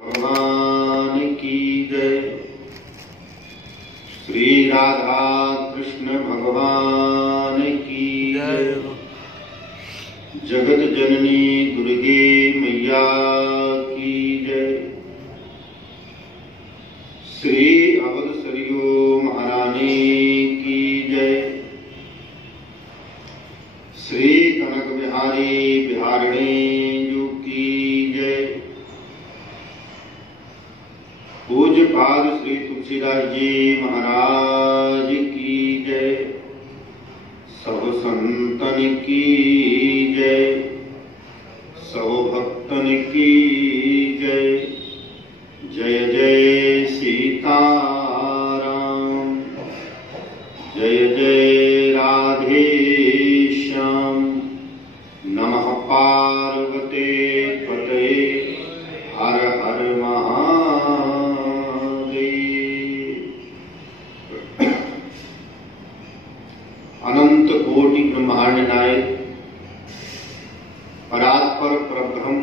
भगवान की जय। श्री राधा कृष्ण भगवान की जय। जगत जननी दुर्गे मैया की जय। श्री अवध सरयू महारानी की जय। श्री कनक बिहारी बिहारिणी जू की जय। पूज्य पाद श्री तुलसीदास जी महाराज की जय। सब संतन की जय। सब भक्तन की जय। जय जय सीताराम। जय जय राधे श्याम। नमः पार्वते पते हर हर महादेव। अनंत कोटि ब्रह्मांड नायक परात्पर परब्रह्म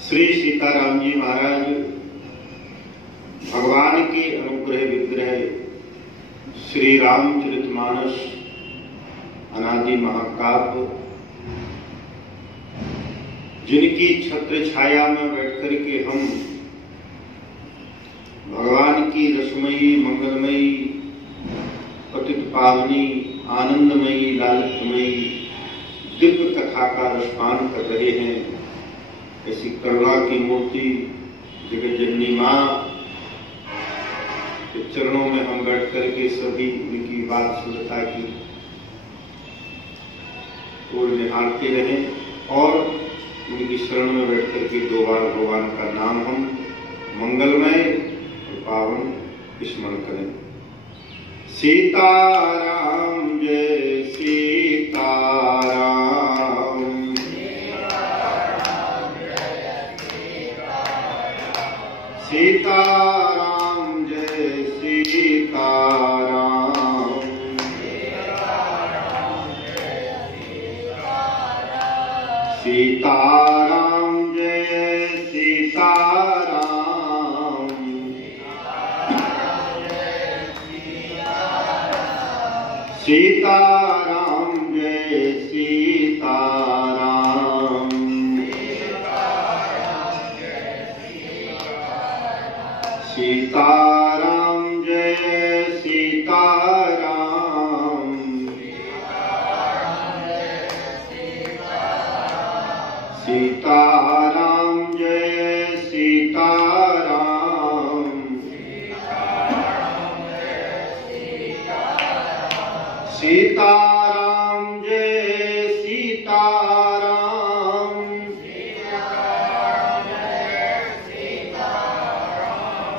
श्री सीताराम जी महाराज भगवान के अनुग्रह विग्रह श्री रामचरितमानस अनादि महाकाव्य, जिनकी छत्र छाया में बैठकर के हम भगवान की रसमयी मंगलमयी पतित पावनी आनंदमयी लालित्यमयी दिव्य कथा का रसपान कर रहे हैं, ऐसी करुणा की मूर्ति जगत जननी मां के चरणों में हम बैठ करके सभी उनकी बात सुनता की ओर निहारते रहें और उनकी शरण में बैठ करके दो बार भगवान का नाम हम मंगलमय और पावन स्मरण करें। सीताराम जय सीताराम। सीताराम जय सीताराम। सीताराम जय सीताराम। सीताराम जय सीताराम। सीताराम जय सीताराम। सीताराम जय सीताराम।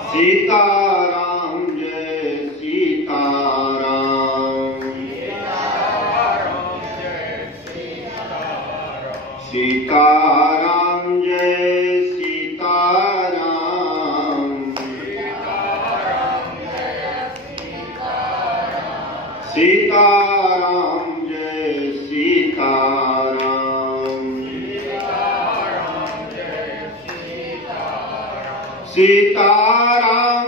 सीताराम जय सीताराम। सीताराम जय सीताराम। सीताराम जय सीताराम। सीताराम जय सीताराम। सीताराम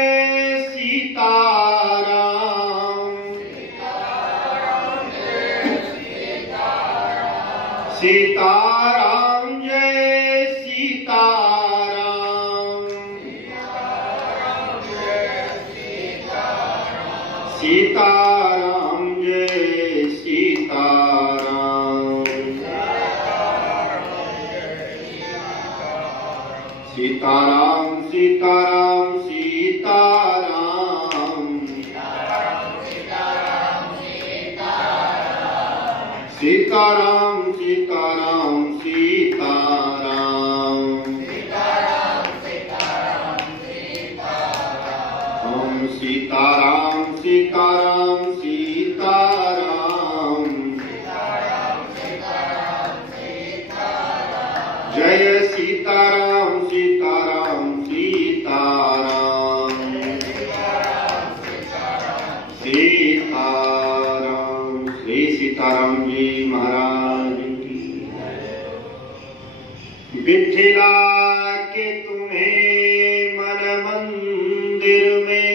जय सीताराम। सीताराम जय सीताराम। सीताराम जय सीताराम। सीताराम सीताराम सीताराम। सीताराम सीताराम सीताराम। ओम सीताराम सीताराम सीताराम। जय सीताराम सीताराम सीताराम। सीताराम श्री सीताराम जी महाराज की। विठ्ठल खिला के तुम्हें मन मंदिर में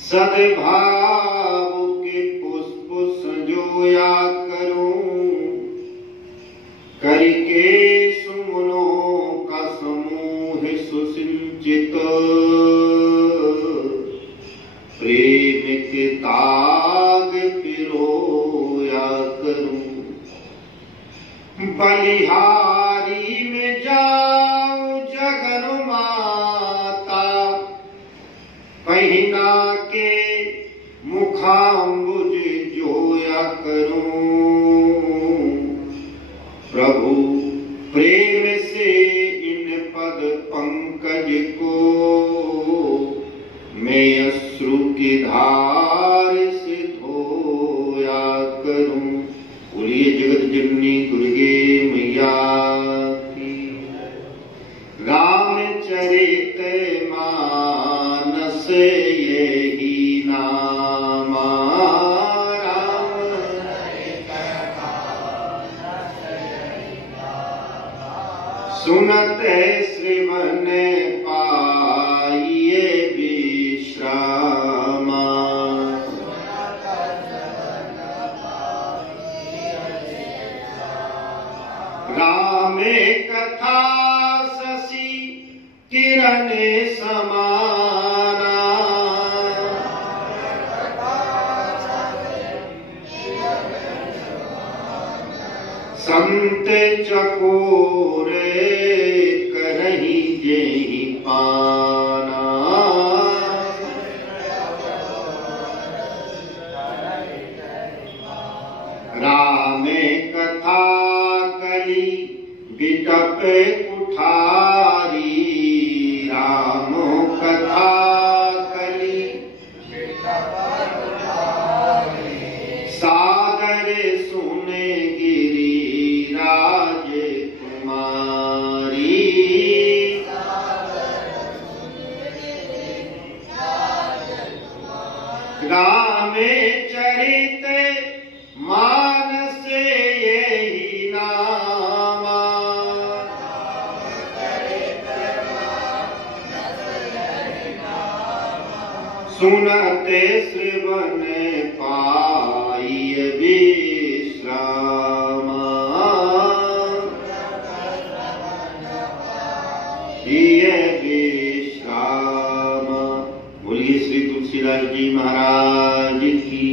सद्भाव के पुष्प संजोया करूं, करके सुमनों का समूह सुसिंचित प्रेम के ताग पिरोया करूं। बलिहारी में जाऊं जगन माता, पहिना के मुखाम्बुज जोया करूं। प्रभु प्रेम से इन पद पंकज को मैं अश्रु की धार से धोया करूं। बोलिए जगत जननी दुर्गे मैया की। रामचरित मानस यही नामा, सुनते श्रीमन पाइये विश्रामा। रामे कथा शशि किरण समाना, संत चकोरे करही जेहि पाना। रामे कथा कली बिटप कुठारी, राम कथा कली सागर सुने गिरी राज कुमारी। रामे चरित मानस यही नामा, सुनते श्रवण पाइये विश्रामा। ये विश्रामा। बोलिए श्री तुलसीदास जी महाराज की।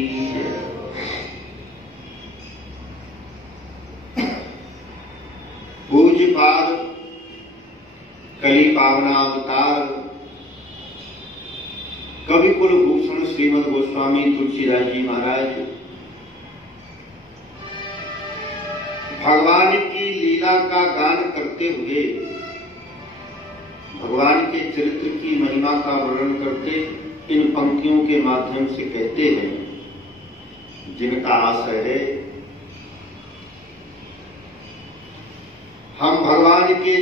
पूज्य पाद कली पावना अवतार कवि कुलभूषण श्रीमद गोस्वामी तुलसीदास जी महाराज भगवान की लीला का गान करते हुए भगवान के चरित्र की महिमा का वर्णन करते इन पंक्तियों के माध्यम से कहते हैं, जिनका आशय है हम भगवान के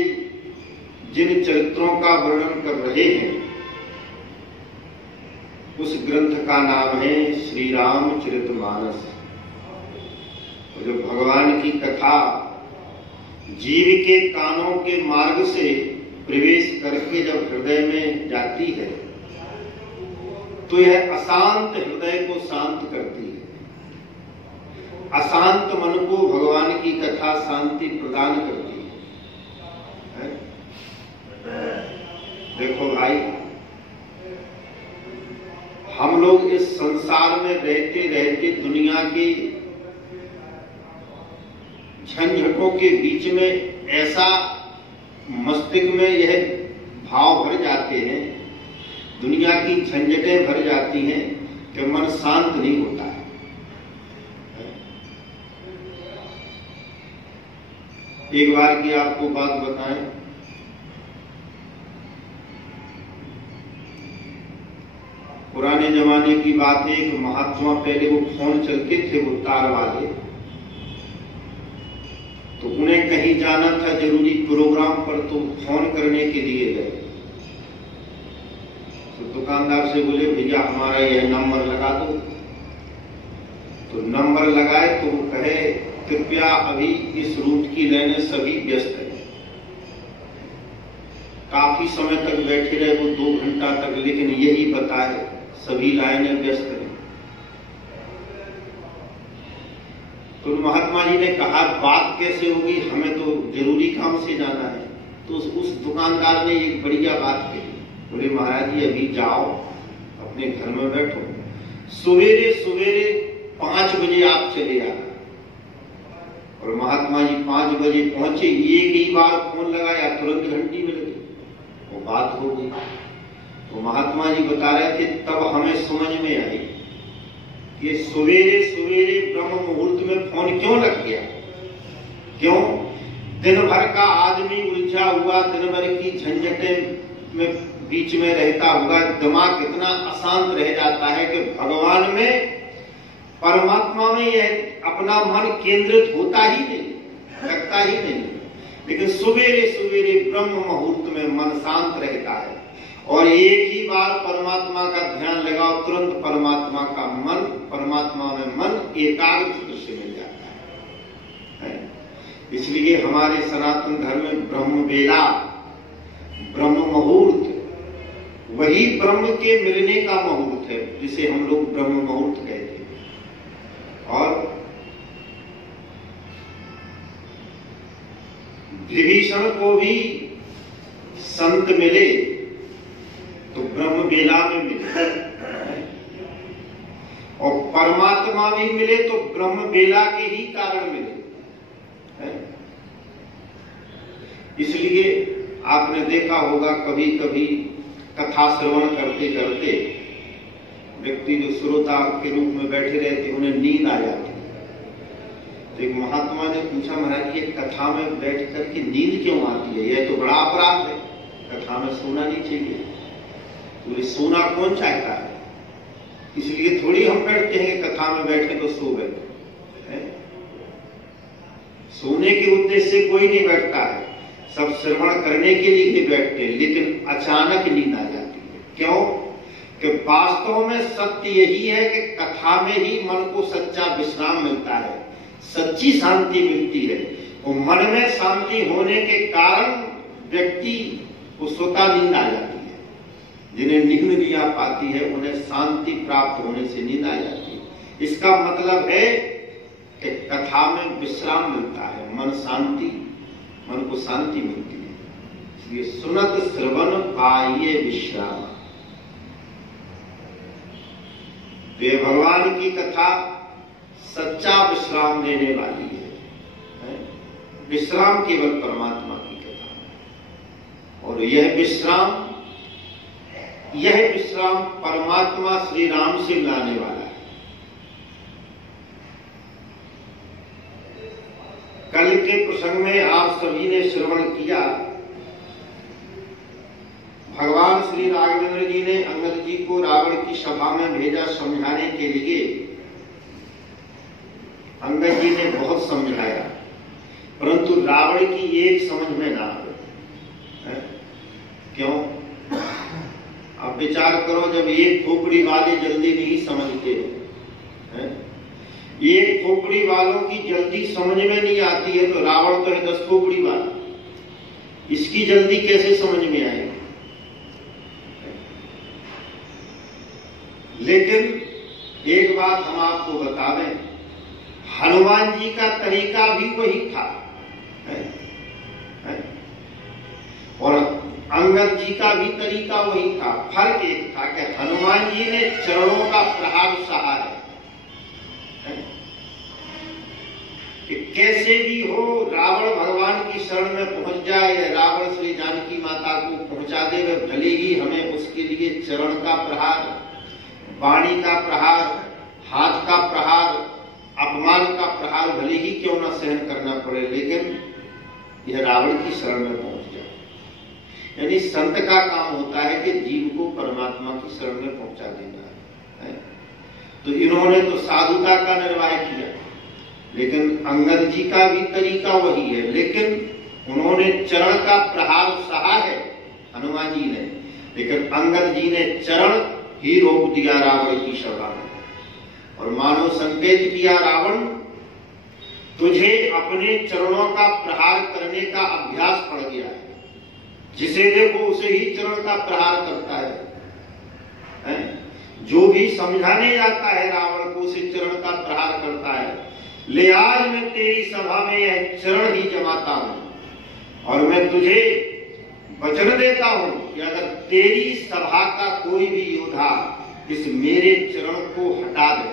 जिन चरित्रों का वर्णन कर रहे हैं उस ग्रंथ का नाम है श्री रामचरितमानस। जो भगवान की कथा जीव के कानों के मार्ग से प्रवेश करके जब हृदय में जाती है तो यह अशांत हृदय को शांत करती है। अशांत मन को भगवान की कथा शांति प्रदान करती है। देखो भाई, हम लोग इस संसार में रहते रहते दुनिया की झंझटों के बीच में ऐसा मस्तिष्क में यह भाव भर जाते हैं, दुनिया की झंझटें भर जाती हैं कि मन शांत नहीं होता है। एक बार की आपको बात बताएं, पुराने जमाने की बात है कि महात्मा पहले वो फोन चलते थे वो तार वाले, तो उन्हें कहीं जाना था जरूरी प्रोग्राम पर, तो फोन करने के लिए गए। तो दुकानदार से बोले भैया हमारा यह नंबर लगा दो। तो नंबर लगाए तो वो कहे कृपया अभी इस रूट की लाइनें सभी व्यस्त हैं, काफी समय तक बैठे रहे, वो 2 घंटा तक, लेकिन यही बताए, सभी लाइनें व्यस्त रही। तो महात्मा जी ने कहा बात कैसे होगी, हमें तो जरूरी काम से जाना है। तो उस दुकानदार ने एक बढ़िया बात कही, बोले महाराज जी अभी जाओ अपने घर में बैठो, सवेरे सवेरे 5 बजे आप चले आना। और महात्मा जी 5 बजे पहुंचे, एक ही बार फोन लगाया, तुरंत घंटी में लगी, वो बात हो गई। तो महात्मा जी बता रहे थे तब हमें समझ में आई कि सवेरे सवेरे ब्रह्म मुहूर्त में फोन क्यों लग गया। क्यों? दिन भर का आदमी उलझा हुआ, दिन भर की झंझटें में बीच में रहता हुआ दिमाग इतना अशांत रह जाता है कि भगवान में, परमात्मा में यह अपना मन केंद्रित होता ही नहीं, लगता ही नहीं। लेकिन सवेरे सवेरे ब्रह्म मुहूर्त में मन शांत रहता है और एक ही बार परमात्मा का ध्यान लगाओ, तुरंत परमात्मा का मन, परमात्मा में मन एकाग्र चित्त से मिल जाता है। इसलिए हमारे सनातन धर्म में ब्रह्म बेला, ब्रह्म मुहूर्त, वही ब्रह्म के मिलने का मुहूर्त है, जिसे हम लोग ब्रह्म मुहूर्त कहते हैं। और विभीषण को भी संत मिले तो ब्रह्म बेला में मिले, और परमात्मा भी मिले तो ब्रह्म बेला के ही कारण मिले। इसलिए आपने देखा होगा कभी कभी कथा श्रवण करते करते व्यक्ति जो श्रोता के रूप में बैठे रहते, उन्हें नींद आ जाती। तो एक महात्मा ने पूछा, महाराज ये कथा में बैठ करके नींद क्यों आती है, यह तो बड़ा अपराध है, कथा में सोना नहीं चाहिए। तो सोना कौन चाहता है? इसलिए थोड़ी हम बैठते हैं कि कथा में बैठे तो सो गए। सोने के उद्देश्य से कोई नहीं बैठता है, सब श्रवण करने के लिए ही बैठते हैं, लेकिन अचानक नींद आ जाती है। क्यों? कि वास्तव में सत्य यही है कि कथा में ही मन को सच्चा विश्राम मिलता है, सच्ची शांति मिलती है। और मन में शांति होने के कारण व्यक्ति को स्वतः नींद आ जाती है। जिन्हें नींद नहीं आ पाती है उन्हें शांति प्राप्त होने से नींद आ जाती है। इसका मतलब है कि कथा में विश्राम मिलता है, मन को शांति मिलती है। इसलिए सुनत श्रवण पाइये विश्राम। तो ये भगवान की कथा सच्चा विश्राम देने वाली है। विश्राम केवल परमात्मा की कथा है, और यह विश्राम परमात्मा श्री राम से मिलाने वाला है। कल के प्रसंग में आप सभी ने श्रवण किया, भगवान श्री राघवेंद्र जी ने अंगद जी को रावण की सभा में भेजा समझाने के लिए। अंगद जी ने बहुत समझाया, परंतु रावण की एक समझ में ना आए। क्यों? आप विचार करो, जब एक खोपड़ी वाले जल्दी नहीं समझते हैं, एक खोपड़ी वालों की जल्दी समझ में नहीं आती है, तो रावण तो है 10 खोपड़ी वाला, इसकी जल्दी कैसे समझ में आएगी? लेकिन एक बात हम आपको बता दें, हनुमान जी का तरीका भी वही था, और अंगद जी का भी तरीका वही था। फर्क एक था कि हनुमान जी ने चरणों का प्रहार सहा है कि कैसे भी हो रावण भगवान की शरण में पहुंच जाए, या रावण श्री जानकी माता को पहुंचा दे, वह भले ही हमें उसके लिए चरण का प्रहार, वाणी का प्रहार, हाथ का प्रहार, अपमान का प्रहार भले ही क्यों न सहन करना पड़े, लेकिन यह रावण की शरण में पहुंच जाए। यानी संत का काम होता है कि जीव को परमात्मा की शरण में पहुंचा देना है। तो इन्होंने तो साधुता का निर्वाह किया, लेकिन अंगद जी का भी तरीका वही है, लेकिन उन्होंने चरण का प्रहार सहा है हनुमान जी ने, लेकिन अंगद जी ने चरण ही रोक दिया रावण की सभा में, और मानो संकेत किया, रावण तुझे अपने चरणों का प्रहार करने का अभ्यास पड़ गया है, जिसे देखो उसे ही चरण का प्रहार करता है? जो भी समझाने जाता है रावण को उसे चरण का प्रहार करता है। ले आज मैं तेरी सभा में यह चरण ही जमाता हूं और मैं तुझे वचन देता हूं कि अगर तेरी सभा का कोई भी योद्धा इस मेरे चरण को हटा दे,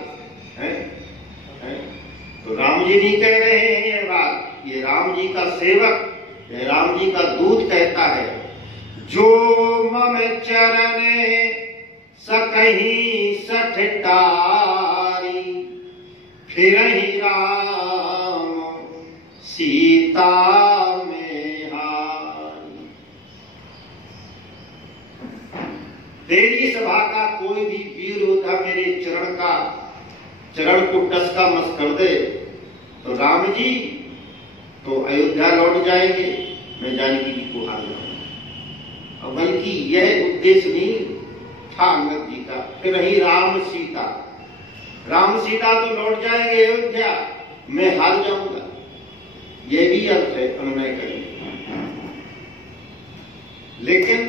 तो राम जी नहीं कह रहे हैं ये बात, ये राम जी का सेवक, ये राम जी का दूत कहता है। जो मम चरण सकहीं सठटारी फिर ही राम सीता में हारी। तेरी सभा का कोई भी वीर योद्धा मेरे चरण को टसका मस कर दे तो राम जी तो अयोध्या लौट जाएंगे, मैं जानकी जी को हार जाऊंगा। और बल्कि यह उद्देश्य नहीं था अंगद जी का, फिर नहीं राम सीता तो लौट जाएंगे अयोध्या, मैं हार जाऊंगा, यह भी अर्थ है अनुनय करेंगे। लेकिन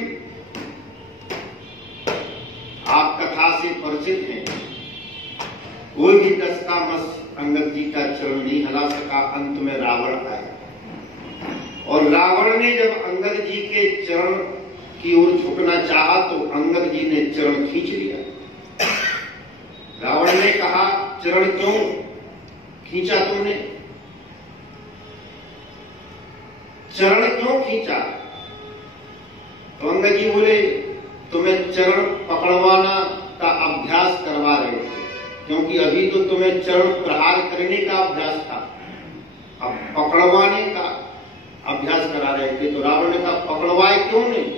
आप कथा से परिचित हैं, कोई भी टसका मस अंगद जी का चरण नहीं हिला सका। अंत में रावण आया और रावण ने जब अंगद जी के चरण की ओर झुकना चाहा तो अंगद जी ने चरण खींच लिया। रावण ने कहा, चरण क्यों खींचा तुमने? चरण क्यों खींचा? तो अंगद जी बोले, तुम्हें चरण पकड़वाना का अभ्यास करवा रहे थे, क्योंकि अभी तो तुम्हें चरण प्रहार करने का अभ्यास था, अब पकड़वाने का अभ्यास करा रहे थे। तो रावण ने कहा, पकड़वाए क्यों नहीं?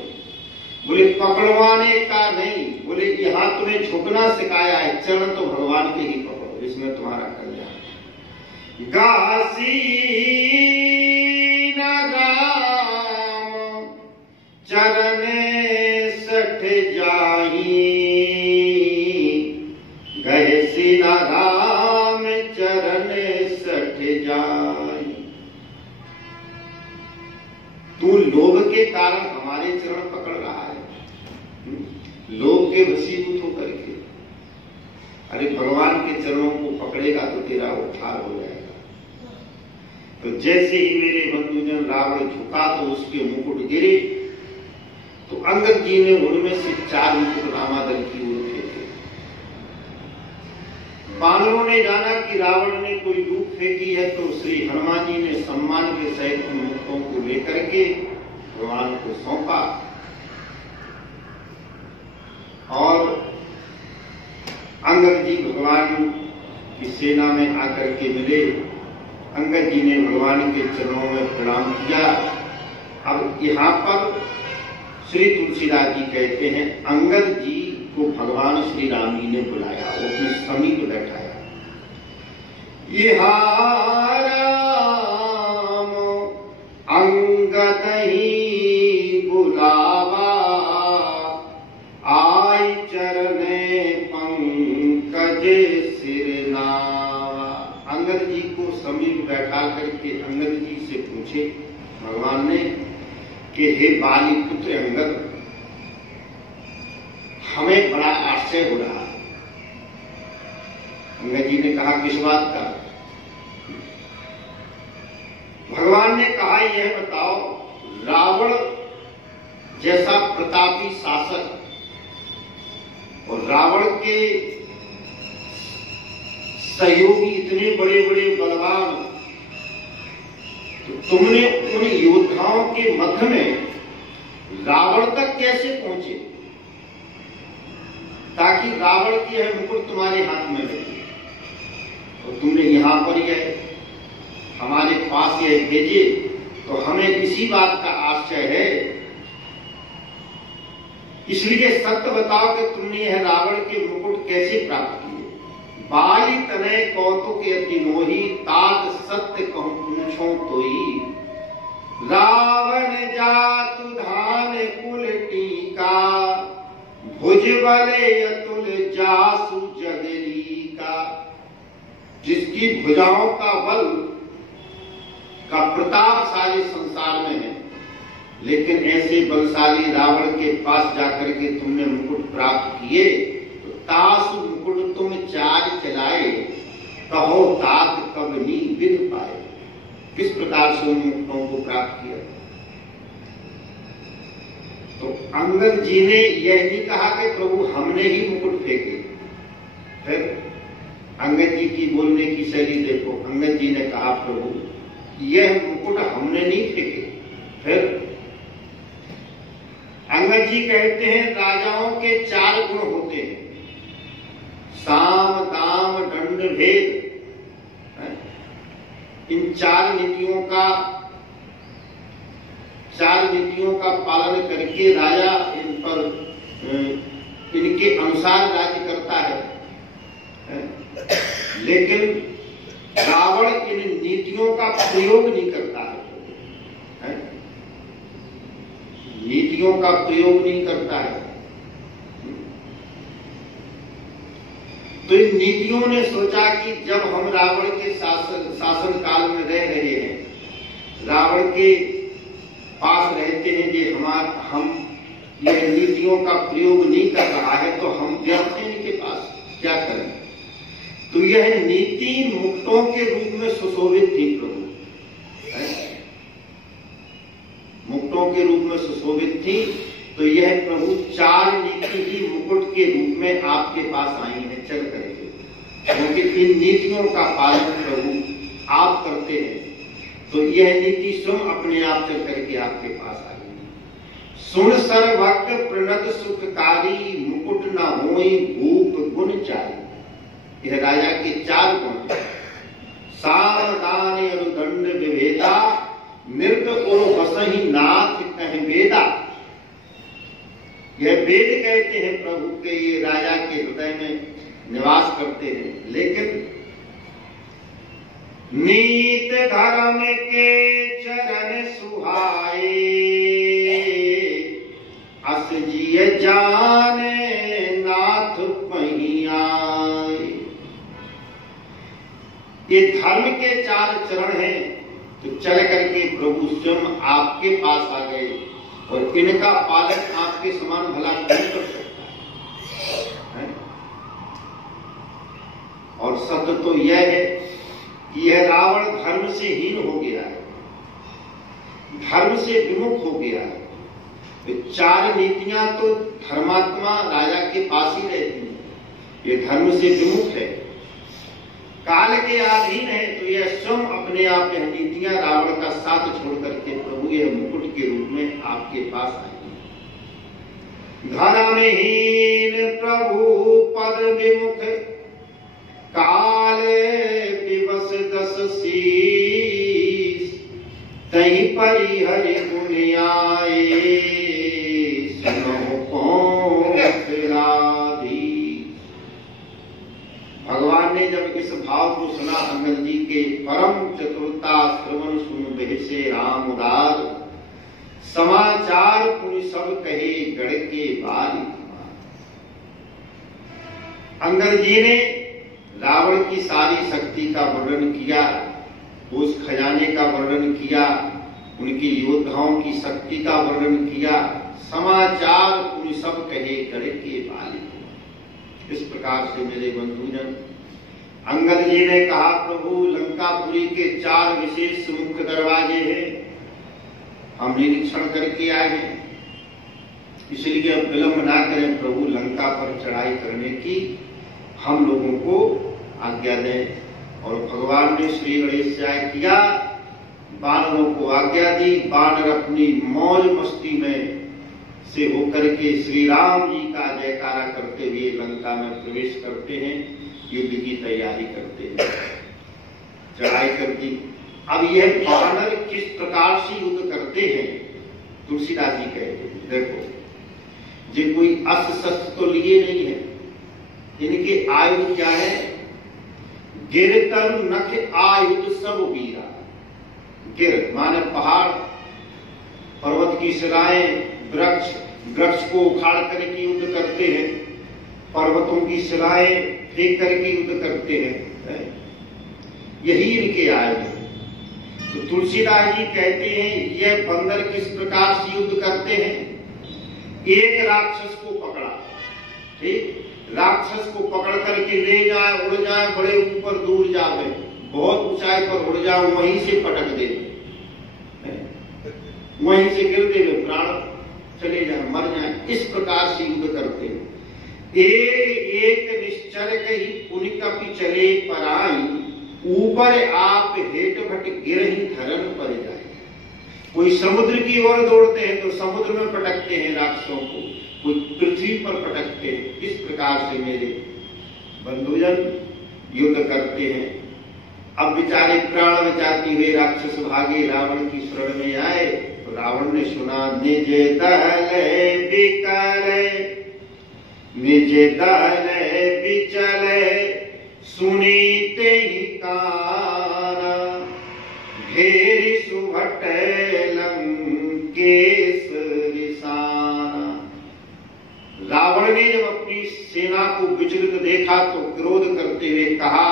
बोले, पकड़वाने का नहीं, बोले यहां तुम्हें झुकना सिखाया है, चरण तो भगवान के ही पकड़ो, इसमें तुम्हारा कल्याण। गासी न राम चरण सठ जाही, गए सीना राम चरण सठ जाई। तू लोभ के कारण हमारे चरण पकड़ रहा है, लोभ के वशीभूत होकर के। अरे भगवान के चरणों को पकड़ेगा तो तेरा उद्धार हो जाएगा। तो जैसे ही मेरे बंधुजन रावण झुका तो उसके मुकुट गिरे, तो अंगद जी ने उनमें से 4 मुकुट रामादल की ओर फेंके। वानरों ने जाना कि रावण ने कोई लूट फेंकी है, तो श्री हनुमान जी ने सम्मान के सहित उन मुकुटों को लेकर के भगवान को सौंपा और अंगद जी भगवान की सेना में आकर के मिले। अंगद जी ने भगवान के चरणों में प्रणाम किया। अब यहाँ पर श्री तुलसीदास जी कहते हैं, अंगद जी को भगवान श्री राम जी ने बुलाया, वो अपने समीप बैठाया। यहाँ राम अंगद ही बुलावा, आय चरणे पंकज सिर नावा। अंगद जी को समीप बैठा करके अंगद जी से पूछे भगवान ने कि हे बाली पुत्र अंगद, हमें बड़ा आश्चर्य हो रहा है। अंगद जी ने कहा, किस बात का? भगवान ने कहा, यह बताओ, रावण जैसा प्रतापी शासक और रावण के सहयोगी इतने बड़े बड़े बलवान, तो तुमने उन योद्धाओं के मध्य में रावण तक कैसे पहुंचे ताकि रावण की यह मुकुट तुम्हारे हाथ में लगे? तो तुमने यहां पर यह हमारे पास यह भेजे, तो हमें इसी बात का आश्चर्य है। इसलिए सत्य बताओ कि तुमने यह रावण के मुकुट कैसे प्राप्त किए? बाली तनय कौतुक अति मोही, तात सत्य कहूं पूछो तोई। रावण जातु धान कुल टीका, भुज बले अतुल जासु जगली का। जिसकी भुजाओं का बल का प्रताप सारे संसार में है, लेकिन ऐसे बलशाली रावण के पास जाकर के तुमने मुकुट प्राप्त किए, तो तास मुकुट तुम चार चलाए, कहो तात कब नी विध पाए। किस प्रकार से उन मुकुटों को प्राप्त किया? तो अंगद जी ने यह नहीं कहा कि प्रभु हमने ही मुकुट फेंके। फिर अंगद जी की बोलने की शैली देखो। अंगद जी ने कहा प्रभु यह मुकुट हमने नहीं फेंके। फिर अंगद जी कहते हैं राजाओं के चार गुण होते हैं, साम दाम दंड भेद। इन चार नीतियों का पालन करके राजा इन पर इनके अनुसार राज्य करता है। लेकिन रावण इन नीतियों का प्रयोग नहीं करता है, नीतियों का प्रयोग नहीं करता है। तो इन नीतियों ने सोचा कि जब हम रावण के शासन काल में रह रहे हैं, रावण के पास रहते हैं, जे हम यह नीतियों का प्रयोग नहीं कर रहा है, तो हम व्यर्थ हैं इनके पास, क्या करें? तो यह नीति मुकुटों के रूप में सुशोभित थी प्रभु, मुकुटों के रूप में सुशोभित थी। तो यह प्रभु चार नीति ही मुकुट के रूप में आपके पास आई है चल करके, क्योंकि इन नीतियों का पालन प्रभु आप करते हैं। तो यह नीति स्वयं अपने आप चल करके आपके पास आई है। सुन सर्वभक्त प्रणत सुखकारी, मुकुट न होई भूप गुण चारी। यह राजा के चार गुण हैं। सावधान अनुदंड विभेदा, नृत और बसही नाथ कह वेदा। यह वेद कहते हैं प्रभु के, ये राजा के हृदय में निवास करते हैं। लेकिन नीत धर्म के चरण सुहाए, अस जिय जाने नाथ पही आए। ये धर्म के चार चरण हैं, तो चल करके प्रभु स्वयं आपके पास आ गए, और इनका पालन आपके समान भला नहीं कर सकता है। और सत्य तो यह है कि यह रावण धर्म से हीन हो गया है, धर्म से विमुख हो गया है। तो चार नीतियां तो धर्मात्मा राजा के पास ही रहती हैं, ये धर्म से विमुख है, काल के अधीन है। तो यह स्वयं अपने आप यह नीतियां रावण का साथ छोड़ करके प्रभु यह मुकुट के रूप में आपके पास आई। धर्महीन प्रभु पद विमुख, काल दिवस दस शीस, तही परिहरि गुण आए, सुनो कौन राधी। भगवान ने जब इस भाव को सुना, अंगद जी के परम चतुरता श्रवण सुन बहसे राम उदार, समाचार पुनि सब कहे गढ़ के बाल। अंगद जी ने रावण की सारी शक्ति का वर्णन किया, उस खजाने का वर्णन किया, उनकी योद्धाओं की शक्ति का वर्णन किया। समाचार पुनि सब कहे गढ़ के बाल। इस प्रकार से मेरे बंधुजन, अंगद जी ने कहा प्रभु लंकापुरी के चार विशेष मुख्य दरवाजे हैं, हम निरीक्षण करके आए हैं, इसलिए अब विलंब ना करें प्रभु, लंका पर चढ़ाई करने की हम लोगों को आज्ञा दें। और भगवान ने श्री गणेश किया, बानरों को आज्ञा दी। बानर अपनी मौज मस्ती में से होकर के श्री राम जी का जयकारा करते हुए लंका में प्रवेश करते हैं, युद्ध की तैयारी करते हैं, चढ़ाई कर दी। अब यह बानर किस प्रकार से युद्ध करते हैं, तुलसीदास जी कहते हैं देखो, जो कोई अस्त्र शस्त्र तो लिए नहीं है, इनके आयुध क्या है? गिर तरु नख आयुध सब वीरा। गिर माने पहाड़, पर्वत की शिलाएं, वृक्ष को उखाड़ करके युद्ध करते हैं, पर्वतों की शिलाएं फेंक करके युद्ध करते हैं, यही इनके आयुध है। तो तुलसीदास जी कहते हैं ये बंदर किस प्रकार से युद्ध करते हैं। एक राक्षस को पकड़ा, ठीक, राक्षस को पकड़ करके ले जाए, उड़ जाए, बड़े ऊपर दूर जावे, बहुत ऊंचाई पर उड़ जाए, वहीं से पटक दे, वहीं से गिर दे, प्राण चले जाए, मर जाए। इस प्रकार से युद्ध करते हैं। एक निश्चर कही पुनि कपि चले पराई, ऊपर आप हेट भट गिरहि धरन पर जाए। कोई समुद्र की ओर दौड़ते हैं तो समुद्र में पटकते हैं राक्षसों को, कोई पृथ्वी पर पटकते हैं। इस प्रकार से मेरे बंधुजन युद्ध करते हैं। अब बेचारे प्राण बचाते हुए राक्षस भागे, रावण की शरण में आए। तो रावण ने सुना निज दल बिकल, निज दल बिचल, सुनीते ही काना, घेरि सुभट लंकेश रिसाना। रावण ने जब अपनी सेना को विचलित देखा तो क्रोध करते हुए कहा,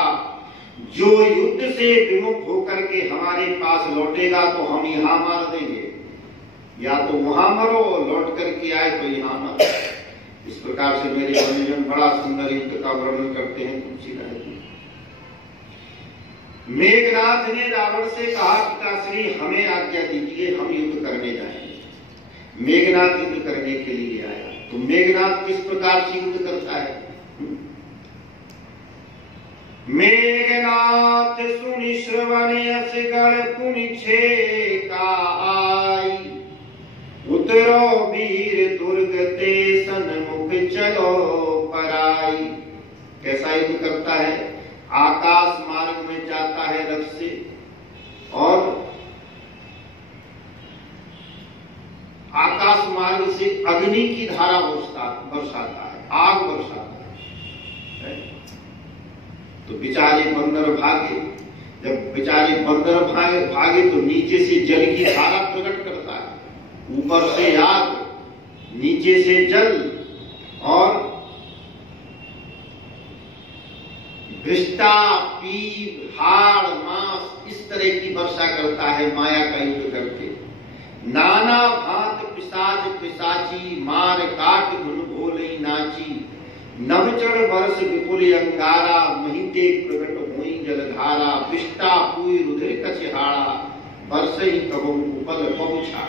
जो युद्ध से विमुख होकर के हमारे पास लौटेगा तो हम यहां मार देंगे, या तो वहां मरो, लौट करके आए तो यहां मरो। इस प्रकार से मेरे बंधुजन बड़ा सुंदर युद्ध का वर्णन करते हैं तुलसीदास जी। मेघनाथ ने रावण से कहा, पिताश्री हमें आज्ञा दीजिए, हम युद्ध करने जाएंगे। मेघनाथ युद्ध करने के लिए आया। तो मेघनाथ किस प्रकार से युद्ध करता है। मेघनाथ सुनि श्रवण असगढ़ पुनि छेका आई, उतरो वीर दुर्ग ते सन्मुख चलो पराई। कैसा युद्ध करता है। आकाश मार्ग में जाता है रथ से, और आकाश मार्ग से अग्नि की धारा बरसाता है, आग बरसाता है। तो बेचारे बंदर भागे। जब बेचारे बंदर भागे तो नीचे से जल की धारा प्रकट करता है, ऊपर से आग, नीचे से जल, और विष्टा, पीप, हाड़, मांस, इस तरह की वर्षा करता है माया का युद्ध करके। नाना भांत पिशाच पिशाची, मार काट धुन भोलई नाची, नवचढ़ वर्ष विपुल अंगारा, महिते प्रकट हुई जलधारा, विष्टा पुई रुधिर कछहाड़ा, वर्ष ही कबहु उपल पहुंचा।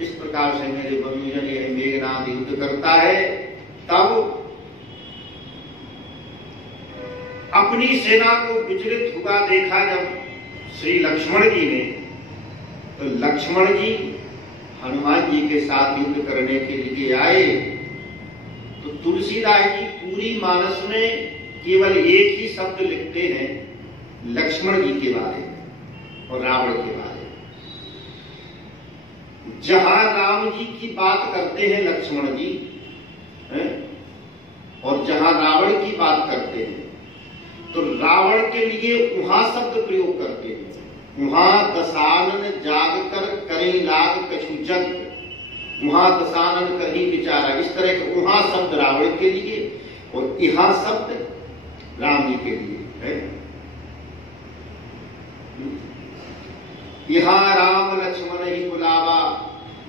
इस प्रकार से मेरे बंधुजन यह मेघनाथ युद्ध करता है। तब अपनी सेना को विचलित हुआ देखा जब श्री लक्ष्मण जी ने, तो लक्ष्मण जी हनुमान जी के साथ युद्ध करने के लिए आए। तो तुलसीदास जी पूरी मानस में केवल एक ही शब्द लिखते हैं लक्ष्मण जी के बारे में और रावण के बारे में। जहां राम जी की बात करते हैं लक्ष्मण जी और जहां रावण की बात करते हैं, तो रावण के लिए वहां शब्द प्रयोग करते हैं। वहां दशानन जाग कर करें लाग कछु जग, वहां दशानन कहीं विचारा, इस तरह के वहां शब्द रावण के लिए और यहां शब्द राम जी के लिए है। यहाँ राम लक्ष्मण ही बुलावा,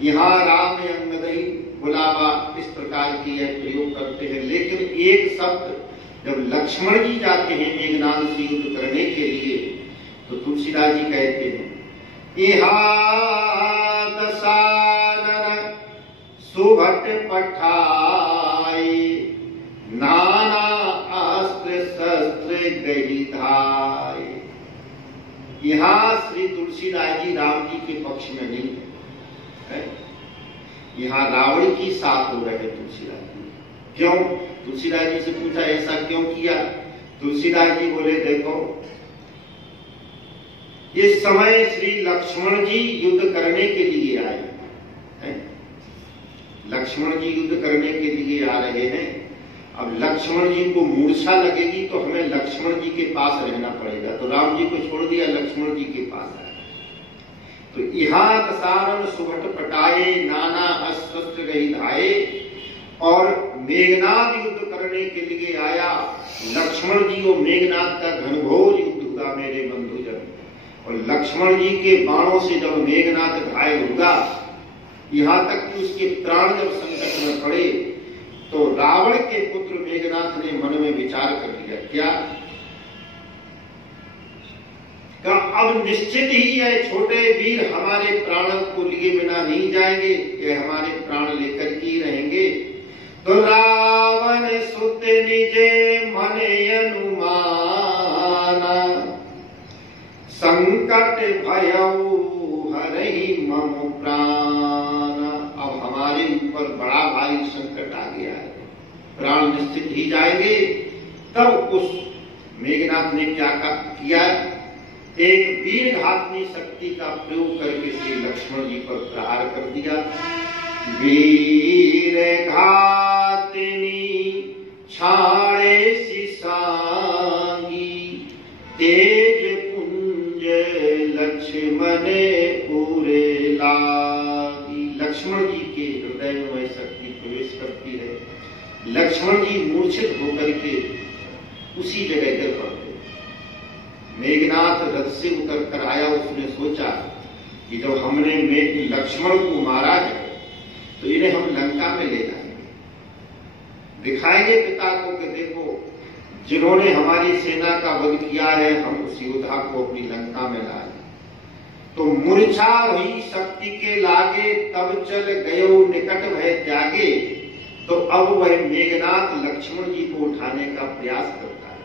यहाँ राम अंगद ही बुलावा, इस प्रकार की यह प्रयोग करते हैं। लेकिन एक शब्द जब लक्ष्मण जी जाते हैं मेघनाथ से युद्ध करने के लिए, तो तुलसीदास जी कहते हैं इहा दशानन सुभट पठाई, नाना अस्त्र शस्त्र गही धाय। यहाँ श्री तुलसीदास जी राम जी के पक्ष में नहीं है, यहाँ रावण की साथ हो रहे हैं तुलसीदास जी। क्यों? तुलसीदास जी से पूछा ऐसा क्यों किया? तुलसीदास जी बोले देखो, इस समय श्री लक्ष्मण जी युद्ध करने के लिए आए हैं। लक्ष्मण जी युद्ध करने के लिए आ रहे हैं। अब लक्ष्मण जी को मूर्छा लगेगी तो हमें लक्ष्मण जी के पास रहना पड़ेगा। तो राम जी को छोड़ दिया, लक्ष्मण जी के पास आया। तो यहाँ दशानन सुभट पटाए, नाना अस्त्र गही धाये, और मेघनाथ युद्ध करने के लिए आया। लक्ष्मण जी और मेघनाथ का घनघोर युद्ध हुआ मेरे बंधुजन। और लक्ष्मण जी के बाणों से जब मेघनाथ घायल हुआ, यहां तक कि उसके प्राण जब संकट में पड़े, तो रावण के पुत्र मेघनाथ ने मन में विचार कर लिया, क्या का अब निश्चित ही है छोटे वीर हमारे प्राणों को लिए बिना नहीं जाएंगे, ये हमारे प्राण लेकर के रहेंगे। तो रावण सुत निजे मन अनुमाना, संकट भयऊ हरहि मम प्राण। अब हमारे ऊपर बड़ा भारी संकट आ गया है, प्राण निश्चित ही जाएंगे। तब उस मेघनाथ ने क्या किया, एक वीर घातनी शक्ति का प्रयोग करके श्री लक्ष्मण जी पर प्रहार कर दिया। वीर घातनी छाड़े सिसांगी, तेज पुंज लक्ष्मण पूरे लागी। लक्ष्मण जी के हृदय में वह शक्ति प्रवेश करती है। लक्ष्मण जी मूर्छित होकर के उसी जगह गिर पड़ते। मेघनाथ रथ से उतर कर आया, उसने सोचा कि जब हमने लक्ष्मण को मारा है तो इन्हें हम लंका में ले जाएंगे, दिखाएंगे पिता को कि देखो जिन्होंने हमारी सेना का वध किया है, हम उस योद्धा को अपनी लंका में लाए। तो मूर्छा हुई शक्ति के लागे, तब चल गयो निकट भय त्यागे। तो अब वह मेघनाथ लक्ष्मण जी को उठाने का प्रयास करता है।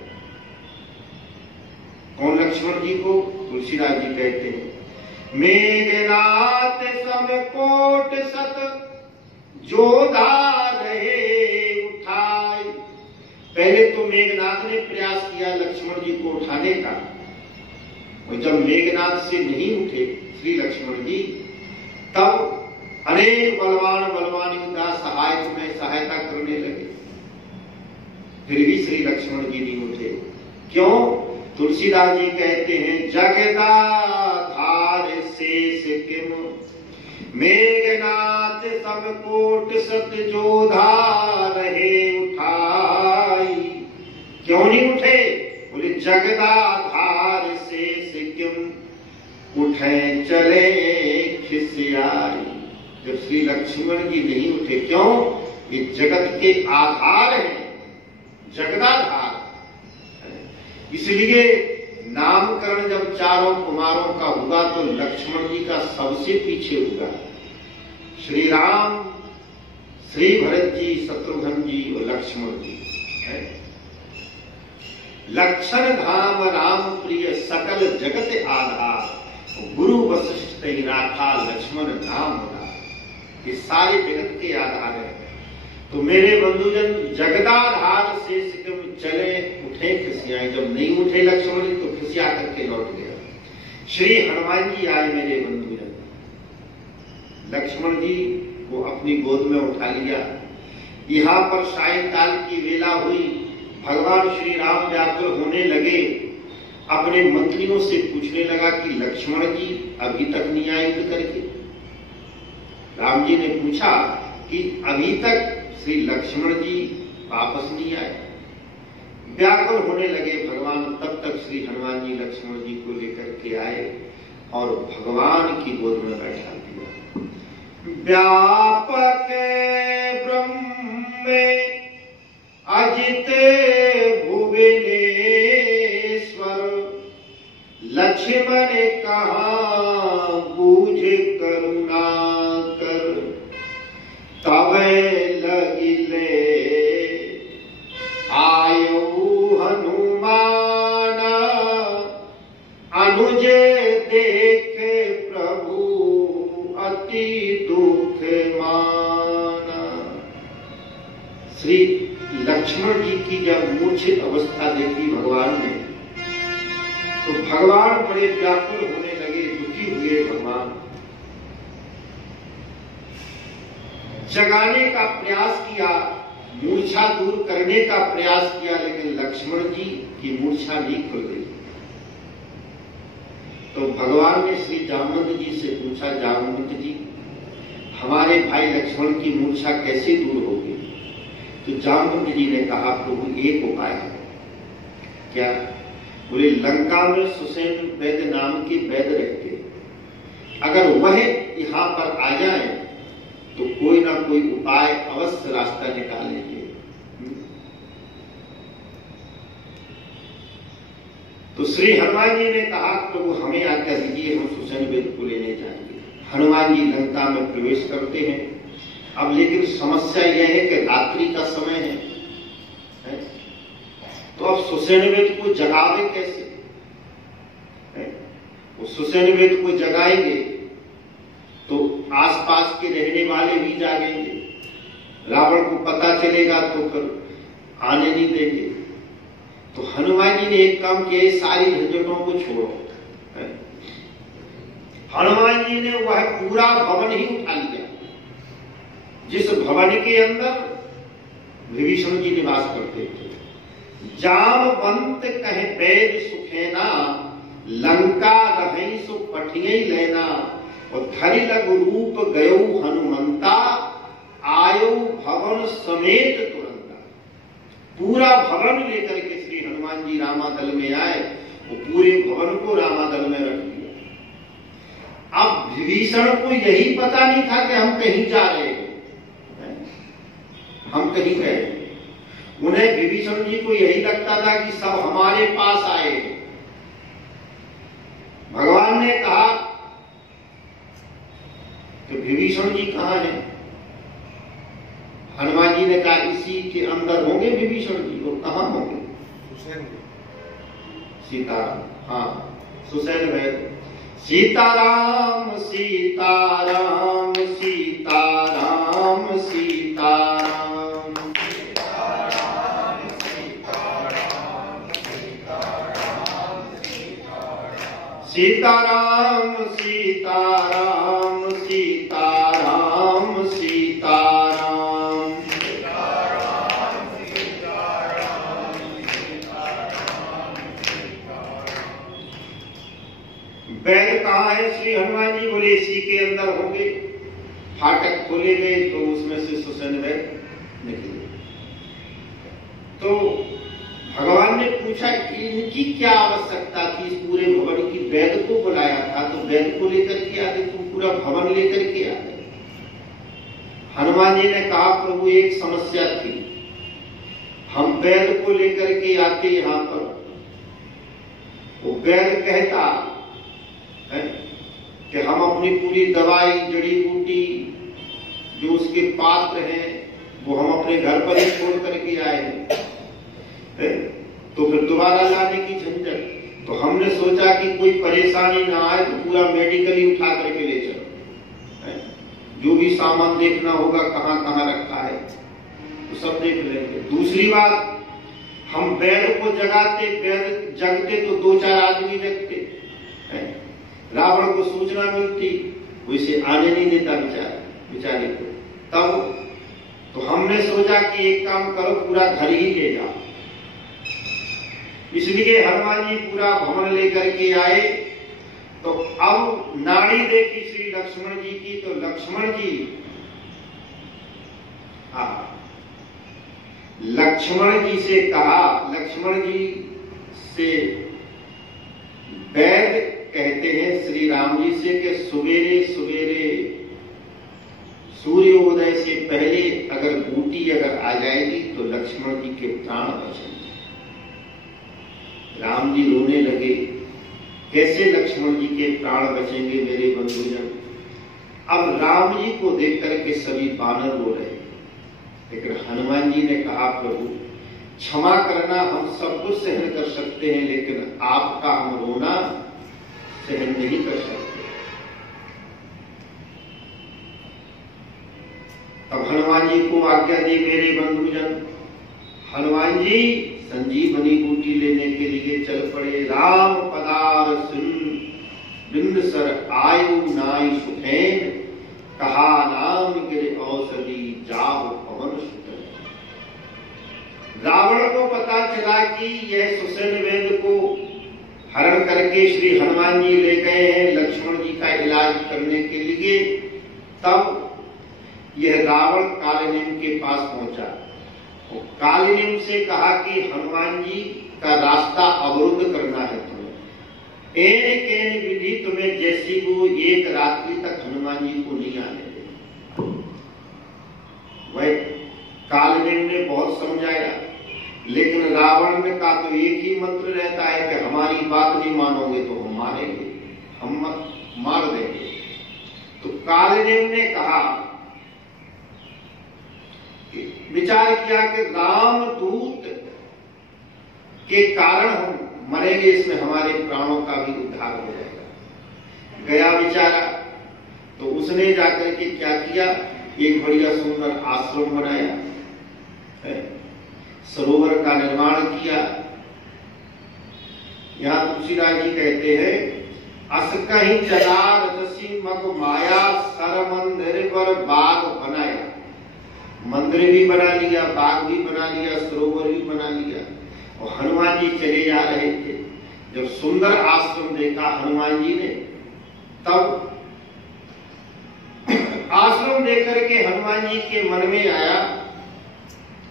कौन लक्ष्मण जी को? तुलसीदास जी कहते हैं, मेघनाथ सम कोट सत जोधा रहे उठाए। पहले तो मेघनाथ ने प्रयास किया लक्ष्मण जी को उठाने का, और जब मेघनाथ से नहीं उठे श्री लक्ष्मण जी, तब अनेक बलवान योद्धा सहायक में सहायता करने लगे, फिर भी श्री लक्ष्मण जी नहीं उठे। क्यों? तुलसीदास जी कहते हैं, जगदाधार शेष किम मेघनाथ सब कोट सत जोधा रहे उठाई। क्यों नहीं उठे? बोले जगदाधार शेष किम उठे चले खिसियाई। जब श्री लक्ष्मण जी नहीं उठे, क्यों? ये जगत के आधार हैं, जगदाधार। इसलिए नामकरण जब चारों कुमारों का हुआ तो लक्ष्मण जी का सबसे पीछे हुआ। श्री राम, श्री भरत जी, शत्रुघ्न जी और लक्ष्मण जी है। लक्षण धाम राम प्रिय सकल जगत आधार, गुरु वशिष्ठ ही राखा लक्ष्मण नाम होगा। ये सारे जगत के आधार है। तो मेरे बंधुजन, जगदाधार से सिकम चले उठे खिसियाए। जब नहीं उठे लक्ष्मण जी तो खिसिया करके लौट गया। श्री हनुमान जी आए मेरे बंधुजन, लक्ष्मण जी को अपनी गोद में उठा लिया। यहाँ पर सायंकाल की वेला हुई, भगवान श्री राम व्याकुल होने लगे, अपने मंत्रियों से पूछने लगा कि लक्ष्मण जी अभी तक नहीं आए युद्ध करके। राम जी ने पूछा कि अभी तक श्री लक्ष्मण जी वापस नहीं आए। व्याकुल होने लगे भगवान। तब तक श्री हनुमान जी लक्ष्मण जी को लेकर के आए और भगवान की गोद में बैठा दिया। व्यापक ब्रह्म अजित भुवनेश्वर, लक्ष्मण कहाँ बूझ करुणा कर। तब लगिले आयो हनुमान, अनुज देखे प्रभु अति दुख माना। श्री लक्ष्मण जी की जब मूर्छित अवस्था देखी भगवान ने, तो भगवान बड़े व्याकुल होने लगे, दुखी हुए। भगवान जगाने का प्रयास किया, मूर्छा दूर करने का प्रयास किया, लेकिन लक्ष्मण जी की मूर्छा नहीं खुल गई। तो भगवान ने श्री जामवंत जी से पूछा, जामवंत जी हमारे भाई लक्ष्मण की मूर्छा कैसे दूर होगी? तो जामवंत जी ने कहा, प्रभु एक उपाय है। क्या? बोले लंका में सुसेन वैद्य नाम के वैद्य रहते हैं, अगर वह यहाँ पर आ जाए तो कोई ना कोई उपाय अवश्य रास्ता निकालेंगे। तो श्री हनुमान जी ने कहा प्रभु हमें आज्ञा दीजिए, हम सुसेन वैद्य को लेने जाएंगे। हनुमान जी लंका में प्रवेश करते हैं। अब लेकिन समस्या यह है कि रात्रि का समय है, तो अब सुसेन वैद्य को जगावे कैसे? वो सुसेन वैद्य को जगाएंगे तो आसपास के रहने वाले भी जागेंगे, रावण को पता चलेगा तो फिर आने नहीं देंगे। तो हनुमान जी ने एक काम किया, सारी झंझटों को छोड़ो। हनुमान जी ने वह पूरा भवन ही उठा लिया जिस भवन के अंदर विभीषण जी निवास करते थे। जामवंत कहे वैद सुखेना, लंका रही सो पठियै लेना, और धरि लग रूप गयो हनुमंता, आयो भवन समेत तुरंता। पूरा भवन लेकर के श्री हनुमान जी रामादल में आए, वो पूरे भवन को रामादल में रख दिया। अब विभीषण को यही पता नहीं था कि हम कहीं जा रहे हैं, हम कहीं गए। उन्हें विभीषण जी को यही लगता था कि सब हमारे पास आए। भगवान ने कहा कि विभीषण जी कहां हैं? हनुमान जी ने कहा इसी के अंदर होंगे विभीषण जी। और कहां होंगे? सीताराम, हाँ सुसेन वैद्य। सीताराम सीताराम सीताराम सीताराम, सीताराम सीताराम सीताराम सीताराम। वैद्य कहाँ है? श्री हनुमान जी बोले इसी के अंदर होंगे। फाटक खोले गए तो उसमें से सुसेन वैद्य निकले। तो भगवान ने पूछा कि इनकी क्या आवश्यकता थी? इस पूरे भवन की वैद्य को बुलाया था तो वैद्य को लेकर के आते, तुम पूरा भवन लेकर के आते। हनुमान जी ने कहा प्रभु एक समस्या थी, हम वैद्य को लेकर के आते यहां पर, वो वैद्य कहता है कि हम अपनी पूरी दवाई जड़ी बूटी जो उसके पात्र हैं वो हम अपने घर पर ही छोड़ करके आए हैं, तो फिर दोबारा लाने की झंझट। तो हमने सोचा कि कोई परेशानी ना आए तो पूरा मेडिकल ही उठा करके ले चलो, जो भी सामान देखना होगा कहां कहां रखा है तो सब देख लेंगे। दूसरी बात, हम वैद्य को जगाते, वैद्य जगते तो 2-4 आदमी जगते, रावण को सूचना मिलती, वो इसे आने नहीं देता बेचारे को। तब तो हमने सोचा कि एक काम करो, पूरा घर ही ले जाओ। इसलिए हनुमान जी पूरा भवन लेकर के आए। तो अब नाड़ी देखी श्री लक्ष्मण जी की, तो लक्ष्मण जी, लक्ष्मण जी से कहा, लक्ष्मण जी से वैद्य कहते हैं श्री राम जी से कि सवेरे सवेरे सूर्योदय से पहले अगर बूटी अगर आ जाएगी तो लक्ष्मण जी के प्राण बचेंगे। राम जी रोने लगे, कैसे लक्ष्मण जी के प्राण बचेंगे मेरे बंधुजन? अब राम जी को देख करके सभी बानर रो रहे, लेकिन हनुमान जी ने कहा प्रभु क्षमा करना, हम सब कुछ सहन कर सकते हैं, लेकिन आपका हम रोना सहन नहीं कर सकते। तब हनुमान जी को आज्ञा दी, मेरे बंधुजन हनुमान जी संजीवनी बूटी लेने के लिए चल पड़े। राम पदार सुन बिंद सर आयु नाई सुखैन, कहा नाम गिरे औषधि जाओ पवन सुखैन। रावण को पता चला कि यह सुसेन वैद्य को हरण करके श्री हनुमान जी ले गए हैं लक्ष्मण जी का इलाज करने के लिए। तब यह रावण कालिनेम के पास पहुंचा, कालिनेम से कहा कि हनुमान जी का रास्ता अवरुद्ध करना है तुम्हें। एन केन विधि तुम्हें जैसी वो एक रात्रि तक हनुमान जी को नहीं आने दे। वह कालनेम ने बहुत समझाया, लेकिन रावण ने का तो एक ही मंत्र रहता है कि हमारी बात नहीं मानोगे तो हम मारेंगे, हम मार देंगे। तो कालनेम ने कहा, विचार किया कि रामदूत के कारण हम मरेंगे, इसमें हमारे प्राणों का भी उद्धार हो जाएगा। गया बेचारा, तो उसने जाकर के क्या किया, एक बढ़िया सुंदर आश्रम बनाया, सरोवर का निर्माण किया। यहां तुलसीदास जी कहते हैं, अस कहीं चला रजसी मग माया सर मंदिर पर बाग बनाया। मंदिर भी बना लिया, बाग भी बना लिया, सरोवर भी बना लिया। और हनुमान जी चले जा रहे थे, जब सुंदर आश्रम देखा हनुमान जी ने, तब आश्रम देख करके हनुमान जी के मन में आया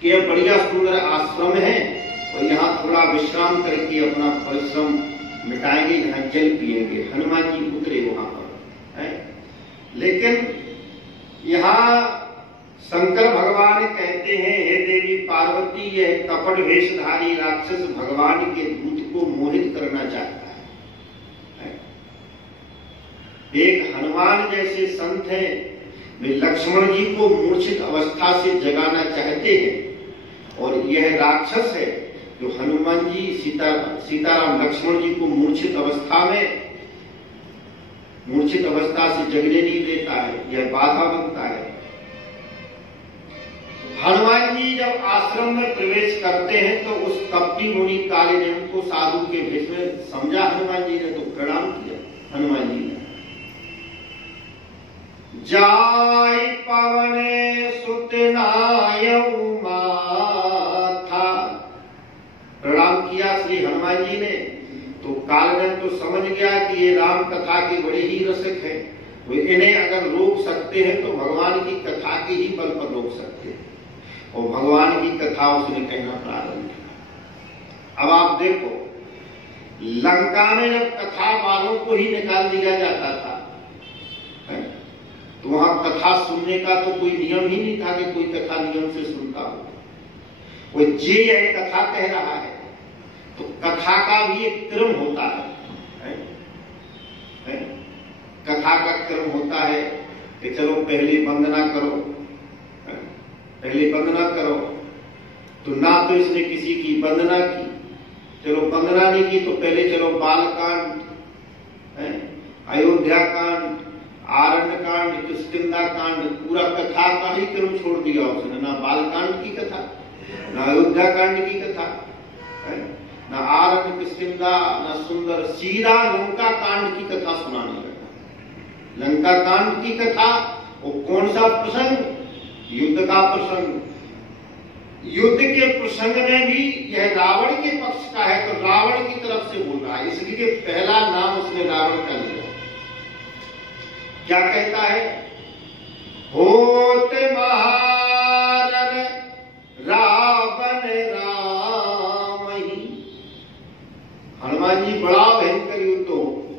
कि यह बढ़िया सुंदर आश्रम है और यहाँ थोड़ा विश्राम करके अपना परिश्रम मिटाएंगे, यहाँ जल पिएंगे। हनुमान जी उतरे वहां पर है। लेकिन यहाँ शंकर भगवान कहते हैं, हे देवी पार्वती, यह कपट वेशधारी राक्षस भगवान के दूत को मोहित करना चाहता है। एक हनुमान जैसे संत हैं, वे लक्ष्मण जी को मूर्छित अवस्था से जगाना चाहते हैं, और यह राक्षस है जो हनुमान जी सीताराम लक्ष्मण जी को मूर्छित अवस्था से जगने नहीं देता है, यह बाधा बनता है। हनुमान जी जब आश्रम में प्रवेश करते हैं तो उस कपटी मुनि कालिनेम को साधु के भेष में समझा हनुमान जी ने, तो प्रणाम किया हनुमान जी ने। जाय पवने सुतनायऊ माथा, प्रणाम किया श्री हनुमान जी ने। तो कालनेम तो समझ गया कि ये राम कथा के बड़े ही रसिक हैं, वे इन्हें अगर रोक सकते हैं तो भगवान की कथा के ही बल पर रोक सकते हैं। और भगवान की कथा उसने कहना प्रारंभ किया। अब आप देखो, लंका में जब कथा वालों को ही निकाल दिया जाता था, तो वहां कथा सुनने का तो कोई नियम ही नहीं था कि कोई कथा नियम से सुनता हो। वो जे यह कथा कह रहा है, तो कथा का भी एक क्रम होता है। कथा का क्रम होता है कि चलो पहले वंदना करो, पहले वंदना करो। तो ना तो इसने किसी की वंदना की, चलो वंदना नहीं की तो पहले चलो बालकांड, अयोध्या कांड, आरण्य कांड, किष्किंधा कांड, पूरा कथा का ही क्रम छोड़ दिया उसने। ना बालकांड की कथा, ना अयोध्या कांड की कथा, ना आरण्य किष्किंधा, ना सुंदर, सीधा लंका कांड की कथा सुनाने लगा। लंका कांड की कथा, और कौन सा प्रसंग, युद्ध का प्रसंग। युद्ध के प्रसंग में भी यह रावण के पक्ष का है, तो रावण की तरफ से बोल रहा है, इसलिए पहला नाम उसने रावण का लिया। क्या कहता है, होत महारन रावण राम ही। हनुमान जी बड़ा भयंकर युद्ध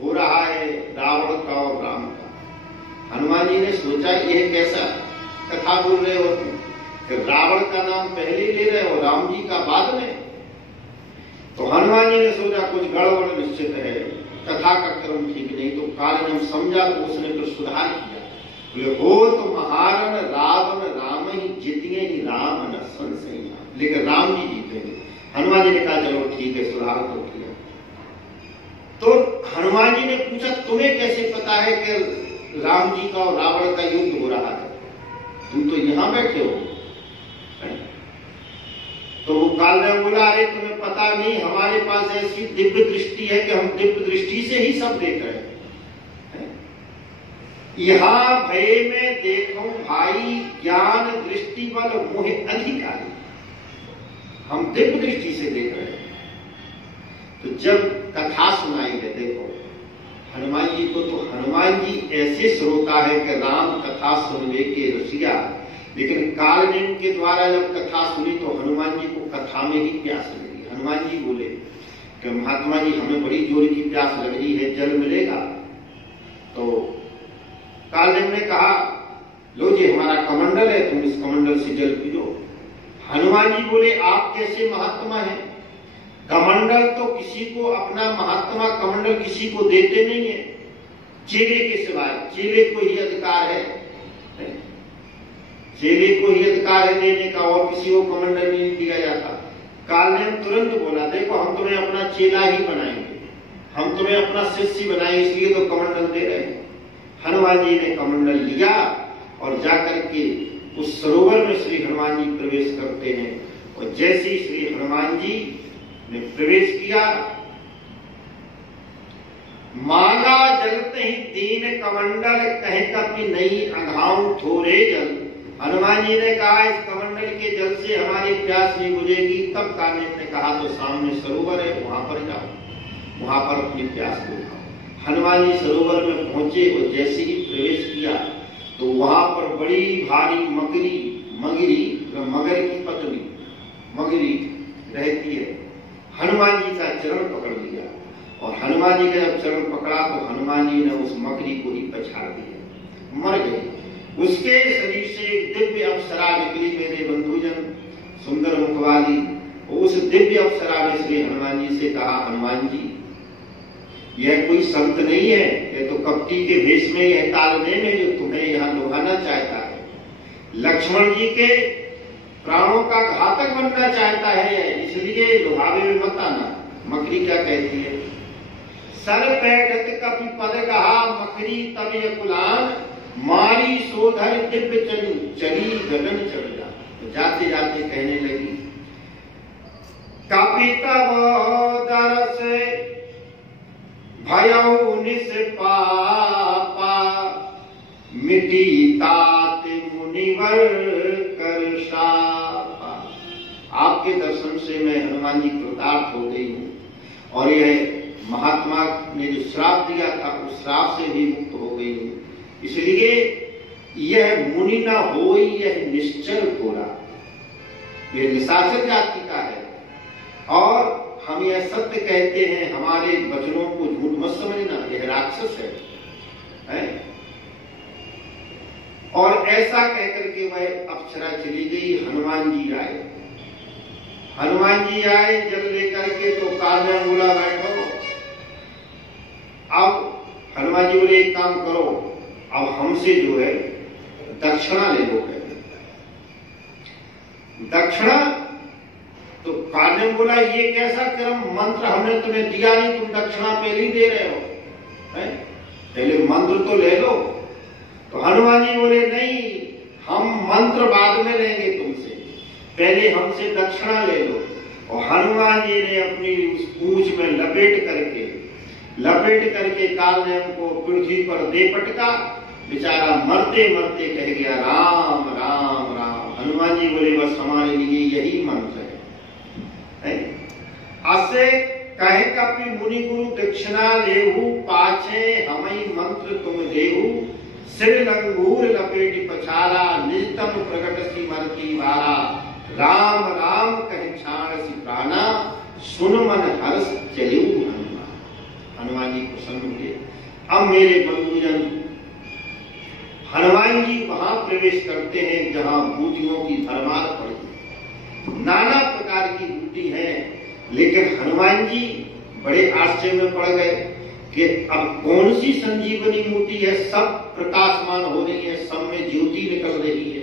हो रहा है रावण का और राम का। हनुमान जी ने सोचा यह कैसा कथा बोल रहे हो तुम, कि रावण का नाम पहले ले रहे हो, राम जी का बाद में। तो हनुमान जी ने सोचा कुछ गड़बड़ निश्चित है, कथा का क्रम ठीक नहीं। तो कालनेम समझा, तो उसने फिर सुधार किया, बोले हो तो महारन रावण राम ही जीतिए ही राम न संशय, लेकिन राम जी जीतेंगे। हनुमान जी ने कहा चलो ठीक है, सुधार तो किया। तो हनुमान जी ने पूछा तुम्हें कैसे पता है कि राम जी का और रावण का युद्ध हो रहा है, तुम तो यहां बैठे हो। तो वो कालनेम बोला, अरे तुम्हें पता नहीं, हमारे पास ऐसी दिव्य दृष्टि है कि हम दिव्य दृष्टि से ही सब देख रहे हैं। यहाँ भय में देखो भाई, ज्ञान दृष्टि बल मोह अधिकारी, हम दिव्य दृष्टि से देख रहे हैं। तो जब कथा सुनाई है, देखो हनुमान जी को, तो हनुमान जी ऐसे श्रोता है कि राम कथा सुनने के रसिया, लेकिन कालनेम के द्वारा जब कथा सुनी तो हनुमान जी को कथा में ही प्यास लगी। हनुमान जी बोले, कि महात्मा जी हमें बड़ी जोर की प्यास लग रही है, जल मिलेगा? तो कालदेव ने कहा, लो जी हमारा कमंडल है, तुम इस कमंडल से जल पी लो। हनुमान जी बोले, आप कैसे महात्मा हैं? कमंडल तो किसी को, अपना महात्मा कमंडल किसी को देते नहीं है, चेले के सिवाय। चेले को ही अधिकार है, चेले को ही अधिकार है देने का, और किसी को कमंडल नहीं दिया जाता। कालनेम तुरंत बोला, देखो हम तुम्हें अपना चेला ही बनाएंगे, हम तुम्हें अपना शिष्य बनाएंगे, इसलिए तो कमंडल दे रहे हैं। हनुमान जी ने कमंडल लिया और जाकर के उस सरोवर में श्री हनुमान जी प्रवेश करते हैं। और जैसे ही श्री हनुमान जी ने प्रवेश किया, मांगा जलते ही दीन कमंडल, कहे कपि नहीं अघाऊं थोड़े जल। हनुमान जी ने कहा, इस कमंडल के जल से हमारी प्यास नहीं बुझेगी। तब कालनेम ने कहा, तो सामने सरोवर है, वहां पर जाओ, वहां पर अपनी प्यास बुझाओ। हनुमान जी सरोवर में पहुंचे और जैसे ही प्रवेश किया तो वहां पर बड़ी भारी मगर की पत्नी मगरी रहती है। हनुमान जी का चरण पकड़ लिया और हनुमान जी का जब चरण पकड़ा तो हनुमान जी ने उस मगरी को ही पछाड़ दिया, मर गई। उसके शरीर से एक दिव्य अप्सरा निकली, मेरे बंधुजन, सुंदर मुख वाली। उस दिव्य अप्सरा ने श्री हनुमान जी से कहा, हनुमान जी यह कोई संत नहीं है, यह तो कपटी के भेष में यह कालनेम है जो तुम्हें यहाँ लुभाना चाहता है। लक्ष्मण जी के प्राणों का घातक बनना चाहता है, इसलिए लुभावे में मत आना। मकरी क्या कहती है, सर पैठत कपि पद कहा, मकरी तब यकुलान, मारी सोधर दिव्य चली गगन चढ़ जा। तो जाते जाते कहने लगी, कपि तब दरस भयउ निष्पापा, मिटी तात मुनिवर कर शापा। आपके दर्शन से मैं हनुमान जी कृतार्थ हो गई हूँ और यह महात्मा ने जो श्राप दिया था उस श्राप से भी मुक्त हो गई हूँ। इसलिए यह मुनि न होई यह निश्चल घोड़ा, यह निशाचर जाति का है और हम यह सत्य कहते हैं, हमारे वचनों को झूठ मत समझना, यह राक्षस है? और ऐसा कहकर के वह अप्सरा चली गई। हनुमान जी आए, हनुमान जी आए जल लेकर के, तो कालनेम बोला, बैठो। अब हनुमान जी बोले, एक काम करो, अब हमसे जो है दक्षिणा ले लो। दक्षिणा? तो कालनेम बोला, ये कैसा कर्म, मंत्र हमने तुम्हें दिया नहीं, तुम दक्षिणा पहले ही दे रहे हो, पहले मंत्र तो ले लो। तो हनुमान जी बोले, नहीं, हम मंत्र बाद में लेंगे तुमसे, पहले हमसे दक्षिणा ले लो। और हनुमान जी ने अपनी उस पूंछ में लपेट करके कालनेम को पृथ्वी पर दे पटका। बेचारा मरते मरते कह गया, राम राम राम। हनुमान जी बोले, बस हमारे लिए यही मंत्र है। असे कहे कपि मुनि गुरु दक्षिणा लेहु, पाछे हमई मंत्र तुम देहु। सिर लंगूर लपेटी पछारा, निजतम प्रगट सी मरती वारा। राम राम कहे छाण सी प्राणा, सुन मन हर्ष चलिऊ हनुमान। हनुमान जी प्रसन्न हुए। अब मेरे बंधुजन, हनुमान जी वहां प्रवेश करते हैं जहां बूटियों की भरमार पड़ी, नाना प्रकार की बूटी है। लेकिन हनुमान जी बड़े आश्चर्य में पड़ गए कि अब कौन सी संजीवनी बूटी है, सब प्रकाशमान हो रही है, सब में ज्योति निकल रही है।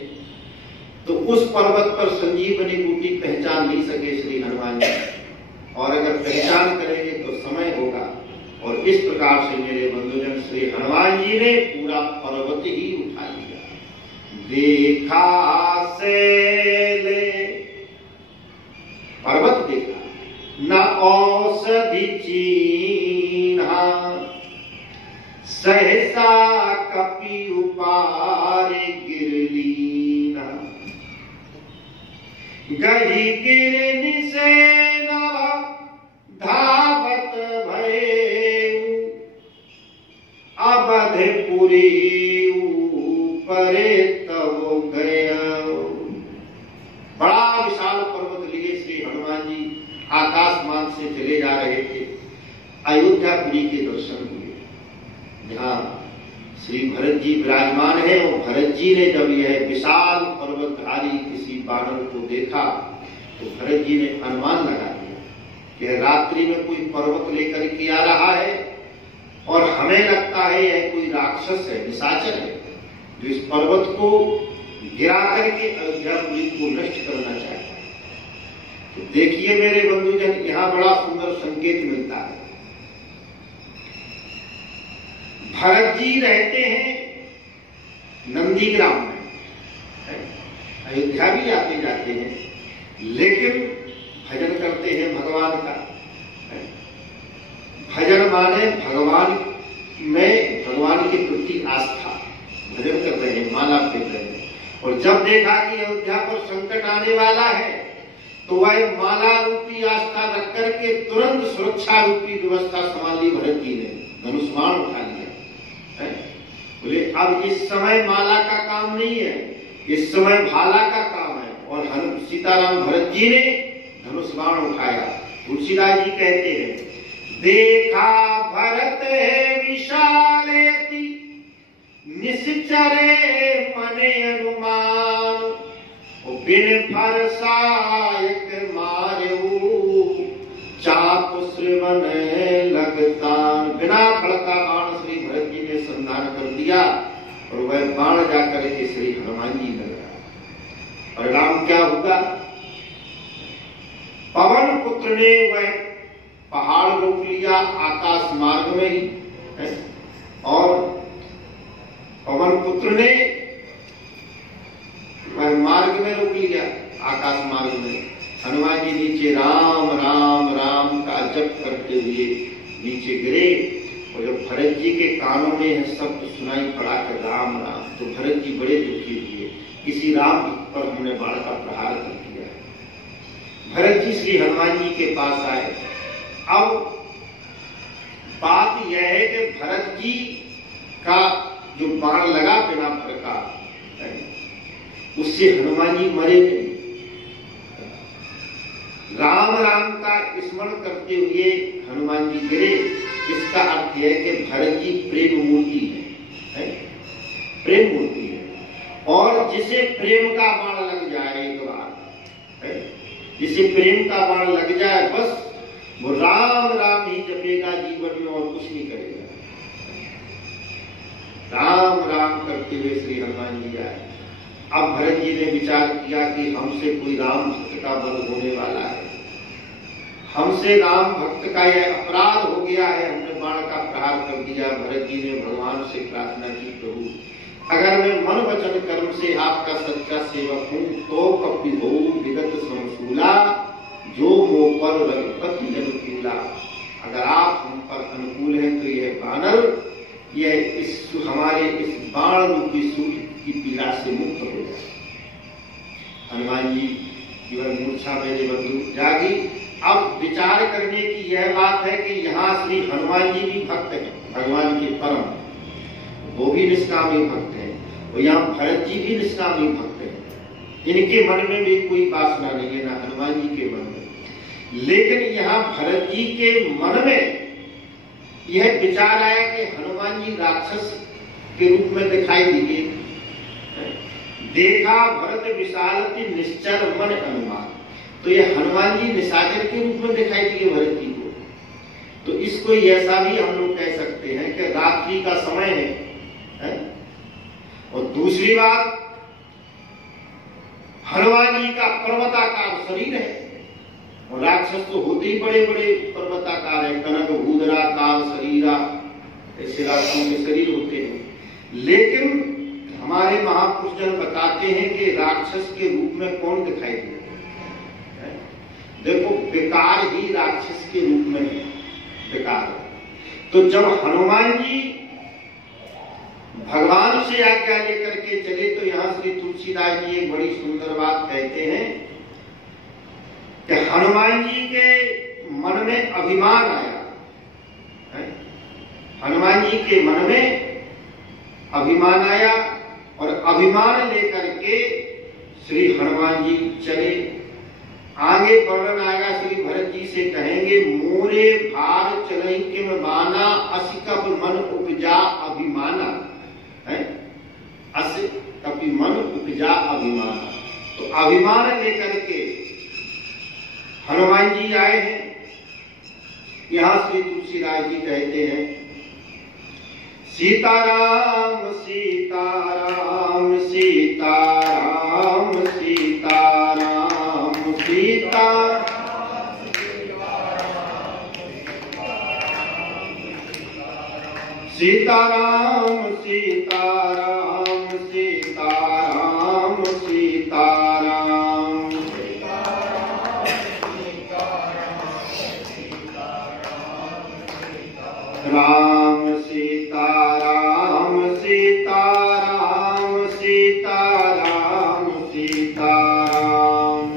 तो उस पर्वत पर संजीवनी बूटी पहचान नहीं सके श्री हनुमान जी, और अगर पहचान करेंगे तो समय होगा। और इस प्रकार से मेरे बंधुजन, श्री हनुमान जी ने पूरा पर्वत ही उठा लिया। देखा से ले पर्वत देखा, न औषधि चीन्हा, सहसा कपि उपारे गिरलीना। गही गिरनि से धावत भयेउ, अवधपुरी ऊपरे तब गयौ। बड़ा विशाल पर्वत लिए श्री हनुमान जी आकाशमान से से चले जा रहे थे, अयोध्यापुरी के दर्शन हुए, जहाँ श्री भरत जी विराजमान है। और भरत जी ने जब यह विशाल पर्वतधारी किसी बानर को देखा तो भरत जी ने अनुमान लगा दिया कि रात्रि में कोई पर्वत लेकर के आ रहा है और हमें लगता है यह कोई राक्षस है, निशाचर है, जो इस पर्वत को गिरा करके अयोध्यापुरी को नष्ट करना चाहता है। तो देखिए मेरे बंधुजन, यहाँ बड़ा सुंदर संकेत मिलता है। भरत जी रहते हैं नंदीग्राम में, अयोध्या भी आते जाते हैं, लेकिन भजन करते हैं भगवान का। भजन माने भगवान में, भगवान के प्रति आस्था, भजन कर रहे हैं, माला फेंक रहे हैं। और जब देखा कि अयोध्या पर संकट आने वाला है तो वह माला रूपी आस्था रख करके तुरंत सुरक्षा रूपी व्यवस्था संभाली भरत जी ने, धनुष्मान उठा लिया। बोले अब इस समय माला का काम नहीं है, इस समय भाला का काम है। और सीताराम भरत जी ने धनुष बाण उठाया। तुलसीदास जी कहते हैं, देखा भरत है विशालेति निश्चरे मने अनुमान, बिन फरसायक मारेऊ चाप श्रवण लगतान। बिना फड़का बाण श्री भरत जी ने संधान कर दिया और वह बाण जाकर के श्री हनुमान जी लग रहा। परिणाम क्या होगा? पवन पुत्र ने वह पहाड़ रोक लिया आकाश मार्ग में ही, और पवन पुत्र ने वह मार्ग में रोक लिया, आकाश मार्ग में। हनुमान जी नीचे राम राम राम का जप करते हुए नीचे गिरे। और जब भरत जी के कानों में यह शब्द सुनाई पड़ा कि राम राम, तो भरत जी बड़े दुखी हुए, किसी राम पर हमने बाण का प्रहार कर दिया। भरत जी श्री हनुमान जी के पास आए। अब बात यह है कि भरत जी का जो बाण लगा बिना फड़का, उससे हनुमान जी मरे नहीं। राम राम का स्मरण करते हुए हनुमान जी गिरे। इसका अर्थ है कि भरत जी प्रेम मूर्ति है, प्रेम मूर्ति है। और जिसे प्रेम का बाण लग जाए एक बार, जिसे प्रेम का बाण लग जाए, बस वो राम राम ही जपेगा जीवन में और कुछ नहीं करेगा। राम राम करते हुए श्री हनुमान जी आए। अब भरत जी ने विचार किया कि हमसे कोई राम भक्त का वध होने वाला है, हमसे राम भक्त का यह अपराध हो गया है, हमने बाण का प्रहार कर दिया। भरत जी ने भगवान से प्रार्थना की, प्रभु अगर मैं मन वचन कर्म से आपका सच्चा सेवक हूं तो कभी हो विगत संसूला, जो मो पर रघुपति अनुकूला। अगर आप हम पर अनुकूल हैं तो यह बानर, यह इस हमारे इस बाण रूपी सूर्य की पीड़ा से मुक्त हो जाए। हनुमान जी की वह मूर्छा मेरे बंधु जागी। अब विचार करने की यह बात है कि यहाँ श्री हनुमान जी भी भक्त हैं, भगवान के परम, वो भी निष्कामी भक्त हैं, और यहाँ भरत जी भी निष्कामी भक्त हैं। इनके मन में भी कोई वासना नहीं है, ना हनुमान जी के मन में। लेकिन यहाँ भरत जी के मन में यह विचार आया कि हनुमान जी राक्षस के रूप में दिखाई दिए। देखा भरत विशालति निश्चर मन अनुमान, तो यह हनुमान जी निशाचर के रूप में दिखाई दिए भरत जी को। तो इसको ऐसा भी हम लोग कह सकते हैं कि रात्रि का समय है। और दूसरी बात, हनुमान जी का पर्वताकार शरीर है, और राक्षस तो होते ही बड़े बड़े पर्वताकार है, कनक भूधरा काल शरीरा, ऐसे राक्षसों के शरीर होते हैं। लेकिन हमारे महापुरुष जन बताते हैं कि राक्षस के रूप में कौन दिखाई देता है? देखो, विकार ही राक्षस के रूप में है, विकार। तो जब हनुमान जी भगवान से आज्ञा लेकर के चले, तो यहाँ श्री तुलसीदास जी एक बड़ी सुंदर बात कहते हैं कि हनुमान जी के मन में अभिमान आया। हनुमान जी के मन में अभिमान आया, और अभिमान लेकर के श्री हनुमान जी चले आगे वर्णन आएगा, श्री भरत जी से कहेंगे मोरे भार चलई किम बाना अस कप मन उपजा अभिमाना है, अस कपि मन उपजा अभिमाना। तो अभिमान लेकर के हनुमान जी आए हैं। यहां श्री तुलसीदास जी कहते हैं सीताराम सीताराम सीताराम सीताराम सीता सीताराम सीताराम सीताराम सीताराम राम सीताराम सीताराम सीताराम सीताराम।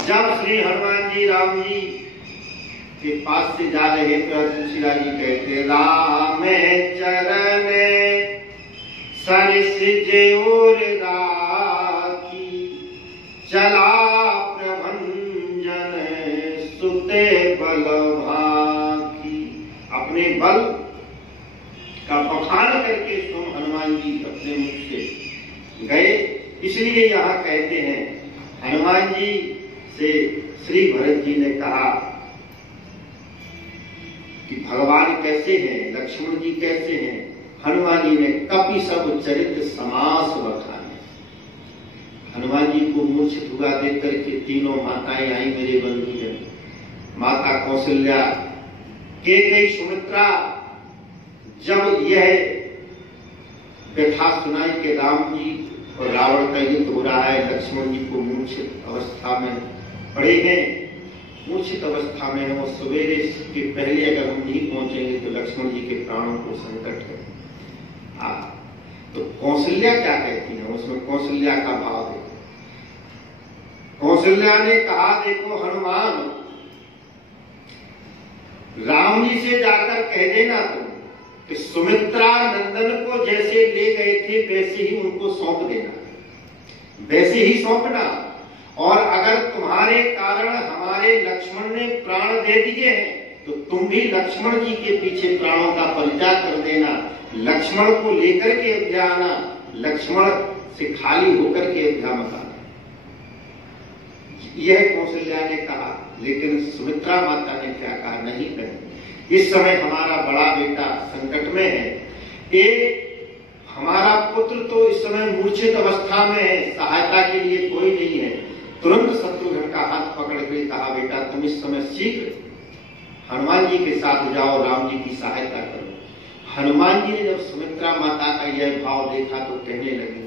जब श्री हनुमान जी राम जी के पास से जा रहे तो तुलसीदास जी कहते राम चरण सरिस जेऊर राखी चला प्रभंजन सुते बल भाकी। अपने बल का बखान करके तुम हनुमान जी अपने मुख से गए। इसलिए यहाँ कहते हैं हनुमान जी से श्री भरत जी ने कहा कि भगवान कैसे हैं, लक्ष्मण जी कैसे हैं। हनुमान जी ने कपि सब चरित्र समास बखाने। हनुमान जी को मूर्छित हुआ देख करके तीनों माताएं आई मेरे बंधुजन, माता कौशल्या, केकई, सुमित्रा। जब यह कथा सुनाई के राम जी और रावण का युद्ध हो रहा है, लक्ष्मण जी को मूर्छित अवस्था में पड़े हैं, मूर्छित अवस्था में है, और सवेरे के पहले अगर हम नहीं पहुंचेंगे तो लक्ष्मण जी के प्राणों को संकट है। तो कौशल्या क्या कहती है, उसमें कौशल्या का भाव है। कौशल्या ने कहा देखो हनुमान, राम जी से जाकर कह देना तुम कि सुमित्रा नंदन को जैसे ले गए थे वैसे ही उनको सौंप देना, वैसे ही सौंपना। और अगर तुम्हारे कारण हमारे लक्ष्मण ने प्राण दे दिए हैं तो तुम भी लक्ष्मण जी के पीछे प्राणों का परित्याग कर देना, लक्ष्मण को लेकर के अयोध्या आना, लक्ष्मण से खाली होकर के अयोध्या मत आना। यह कौशल्या ने कहा। लेकिन सुमित्रा माता ने क्या कहा, नहीं कहे, इस समय हमारा बड़ा बेटा संकट में है, एक हमारा पुत्र तो इस समय मूर्छित अवस्था में है, सहायता के लिए कोई नहीं है। तुरंत शत्रुघ्न का हाथ पकड़ के कहा बेटा तुम इस समय शीघ्र हनुमान जी के साथ जाओ, राम जी की सहायता करो। हनुमान जी ने जब सुमित्रा माता का यह भाव देखा तो कहने लगे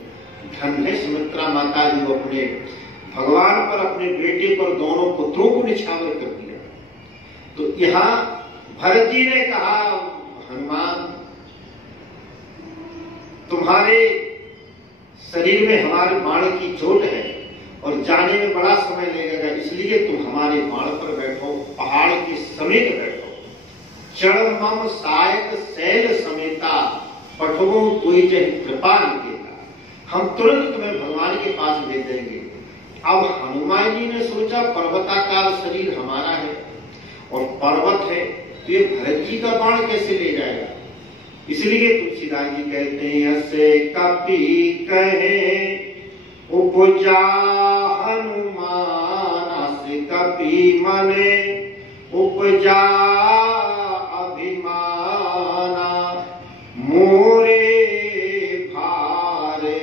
धन है सुमित्रा माता जो अपने भगवान पर, अपने बेटे पर, दोनों पुत्रों को निछावर कर दिया। तो यहाँ भरत जी ने कहा हनुमान तुम्हारे शरीर में हमारे बाण की चोट है और जाने में बड़ा समय लगेगा, इसलिए तुम हमारे बाण पर बैठो, पहाड़ के समेत बैठो। चढ़ मम सायक शैल समेता पठवो कोई जय कृपा निकेता। हम तुरंत तुम्हें भगवान के पास भेज देंगे। अब हनुमान जी ने सोचा पर्वताकार शरीर हमारा है और पर्वत है तो ये भरत जी का बाण कैसे ले जाएगा। इसलिए तुलसीदास जी कहते हैं ऐसे कपि कहे उपजा हनुमान से कपि मने उपजा अभिमाना मोरे भारे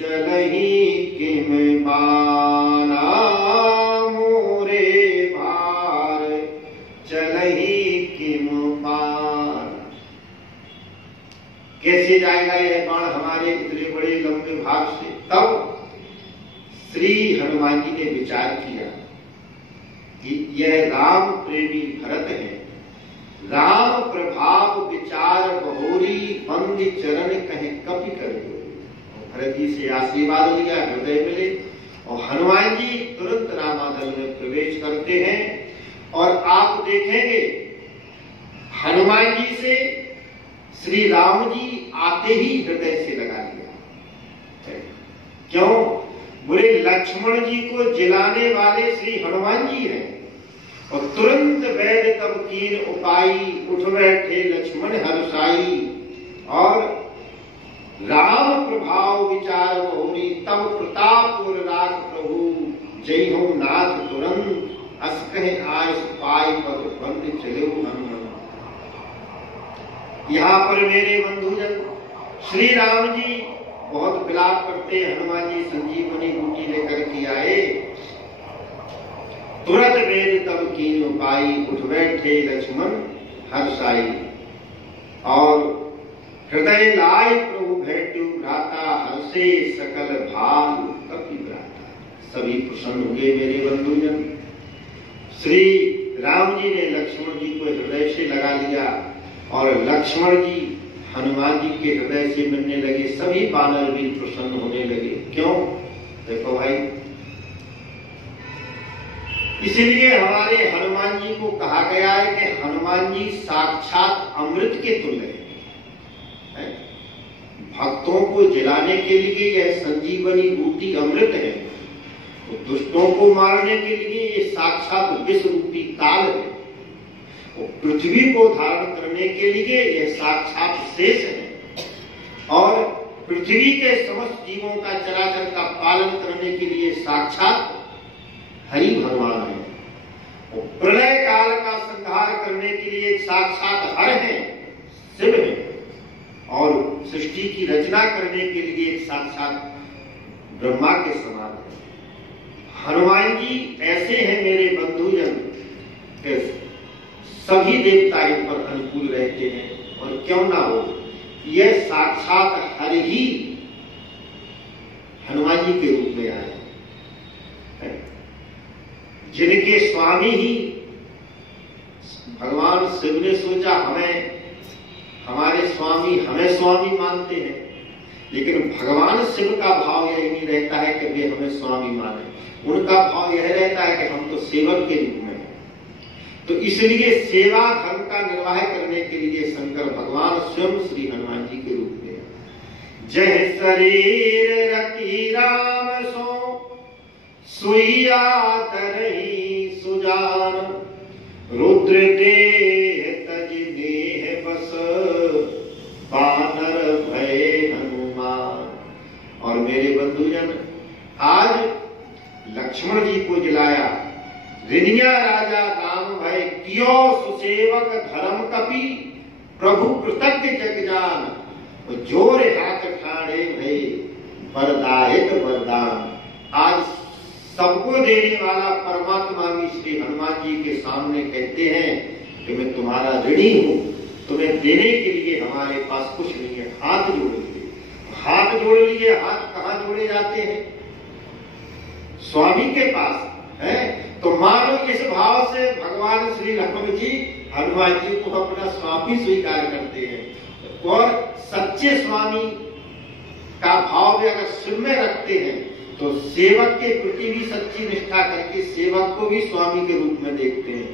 चलही किम बाना मोरे भार चलही किम बाना। कैसे जाएगा यह बाण हमारे इतने बड़े लंबे भाग से। तब श्री हनुमान जी ने विचार किया कि यह राम प्रेमी भरत है, राम प्रभाव विचार बहोरी बंदी चरण कहे कपि कर। भरत जी से आशीर्वाद लिया, हृदय मिले और हनुमान जी तुरंत रामादल में प्रवेश करते हैं। और आप देखेंगे हनुमान जी से श्री राम जी आते ही हृदय से लगा लिया। क्यों? बोले लक्ष्मण जी को जिलाने वाले श्री हनुमान जी हैं। और तुरंत वैद तब कीन उपाई, उठ बैठे लक्ष्मण हर्षाई। और राम प्रभाव विचार बहुरी, तब प्रताप पुर राख प्रभु। जय हो नाथ तुरंत, अस कहे आयस पाई पद बंद चले हनुमान। यहाँ पर मेरे बंधुजन श्री राम जी बहुत विलाप करते हैं। हनुमान जी संजीवनी बूटी लेकर के आए। तुरंत वेद तब कीन उपाई, उठ बैठे लक्ष्मण हर्षाई। और हृदय लाय प्रभु भेटु भ्राता, हर्षे सकल भाल कपि भ्राता। सभी प्रसन्न हुए मेरे बंधुजन। श्री राम जी ने लक्ष्मण जी को हृदय से लगा लिया और लक्ष्मण जी हनुमान जी के हृदय से मिलने लगे। सभी वानर भी प्रसन्न होने लगे। क्यों? देखो भाई, इसलिए हमारे हनुमान जी को कहा गया है कि हनुमान जी साक्षात अमृत के तुल्य है। भक्तों को जिलाने के लिए यह संजीवनी बूटी अमृत है, तो दुष्टों को मारने के लिए ये साक्षात विष रूपी काल है, और पृथ्वी को धारण करने के लिए यह साक्षात शेष है, और पृथ्वी के समस्त जीवों का चराचर का पालन करने के लिए साक्षात हरि भगवान है, और प्रलय काल का संहार करने के लिए साक्षात हर है, शिव है, और सृष्टि की रचना करने के लिए एक साक्षात ब्रह्मा के समान है। हनुमान जी ऐसे हैं मेरे बंधुजन, सभी देवता इन पर अनुकूल रहते हैं। और क्यों ना हो, यह साक्षात हर ही हनुमान जी के रूप में आए, जिनके स्वामी ही भगवान शिव ने सोचा हमारे स्वामी हमें स्वामी मानते हैं, लेकिन भगवान शिव का भाव यही नहीं रहता है कि वे हमें स्वामी माने। उनका भाव यह रहता है कि हम तो सेवक के रूप में हैं। तो इसलिए सेवा धर्म का निर्वाह करने के लिए शंकर भगवान स्वयं श्री हनुमान जी के रूप में। जय शरीर रति राम सो, सुइया तरही सुजान। रुद्र देह तज देह बस, बानर भय हनुमान। और मेरे बंधुजन, आज लक्ष्मण जी को जिलाया। रिनिया राजा राम भय, कियो सुसेवक धर्म कपि। प्रभु कृतज्ञ जग जान, जोर हाथ ठाणे भय, वरदायक वरदान। आज सबको देने वाला परमात्मा भी श्री हनुमान जी के सामने कहते हैं कि मैं तुम्हारा ऋणी हूं, तुम्हें देने के लिए हमारे पास कुछ नहीं है। हाथ जोड़ लिए, हाथ जोड़ लिए। हाथ कहाँ जोड़े जाते हैं? स्वामी के पास है। तो मानो इस भाव से भगवान श्री राम जी हनुमान जी को अपना स्वामी स्वीकार करते हैं। और सच्चे स्वामी का भाव भी अगर शिव में रखते हैं तो सेवक के प्रति भी सच्ची निष्ठा करके सेवक को भी स्वामी के रूप में देखते हैं।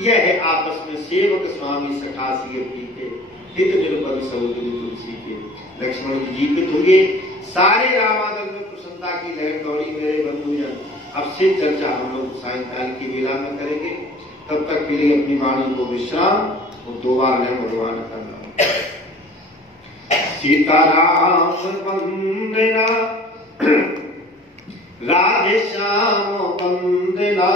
यह है आपस में सेवक स्वामी सखा सिय प्रीते, हित निर्बल सहोदरी तुलसी के। लक्ष्मण जी जीवित हुए। सारे रामादल में प्रसन्नता की लहर दौड़ी मेरे बंधुजन। अब से चर्चा हम लोग सायंकाल की वेला में करेंगे। तब तक के लिए अपनी वाणी को विश्राम और 2 बार भगवान का नाम। सीताराम वंदना, राधे श्याम वंदना।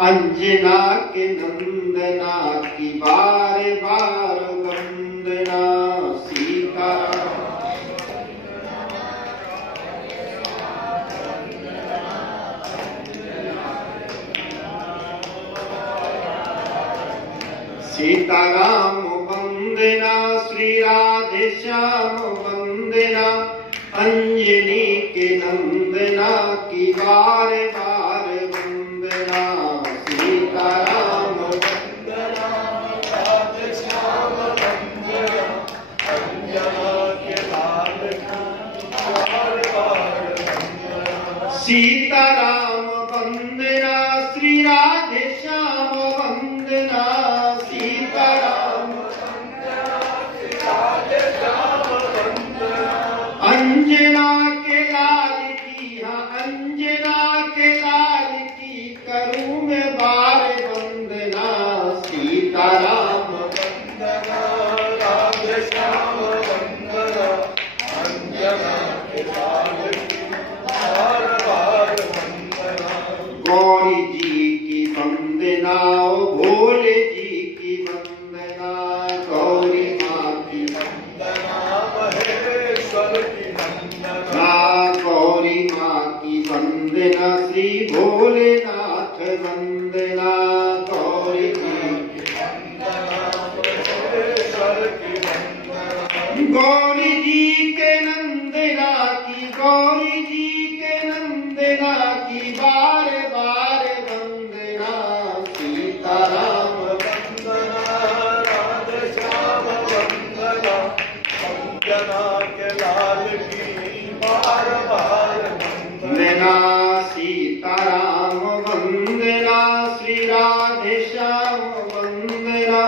अंजना के नंदना की बार बार वंदना। सीताराम सीताराम वंदना, श्री राधे श्याम वंदना। अंजनी के नंदना की बार बार वंदना। सीताराम वंदना, राधे श्याम वंदना। अंजना के बार बार वंदना। सीताराम वंदना, श्री राधे श्याम वंदना। सीताराम वंदना, श्री राधे श्याम वंदना। अंजना के लाल गौरी जी के नंदना की, गौरी जी के नंदना की बार बार वंदना। सीताराम वंदना राधे श्याम वंदना, अंजना के लाल की बार बार वंदना। सीताराम वंदना, श्री राधे श्याम वंदना,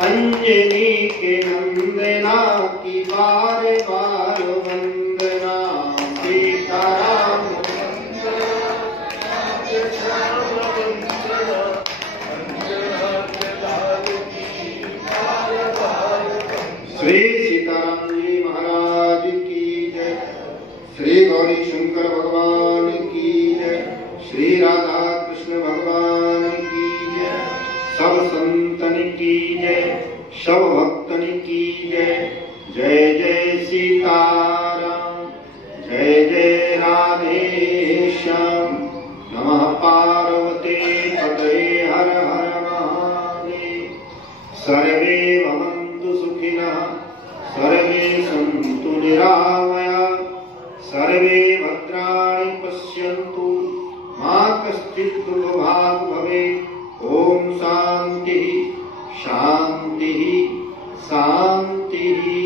अंजनी के नंदना की बार बार वंदना। सीताराम वंदना राधे श्याम वंदना, अंजना के लाल की बार बार वंदना। श्री सीताराम जी महाराज की जय। श्री गौरी शंकर भगवान की जय। श्री राधा कृष्ण भगवान की जय। सब संतन की जय, सब भक्तन की जय। जय जय सीताराम, जय जय राधे श्याम। नमः पार्वते पतये हर हर महादेव। सर्वे भवन्तु सुखिनः, सर्वे सन्तु निरामयाः, सर्वे भद्राणि पश्यन्तु, मा कश्चित् दुर्भाग् भवेत्। ओम शांति शांति शांति।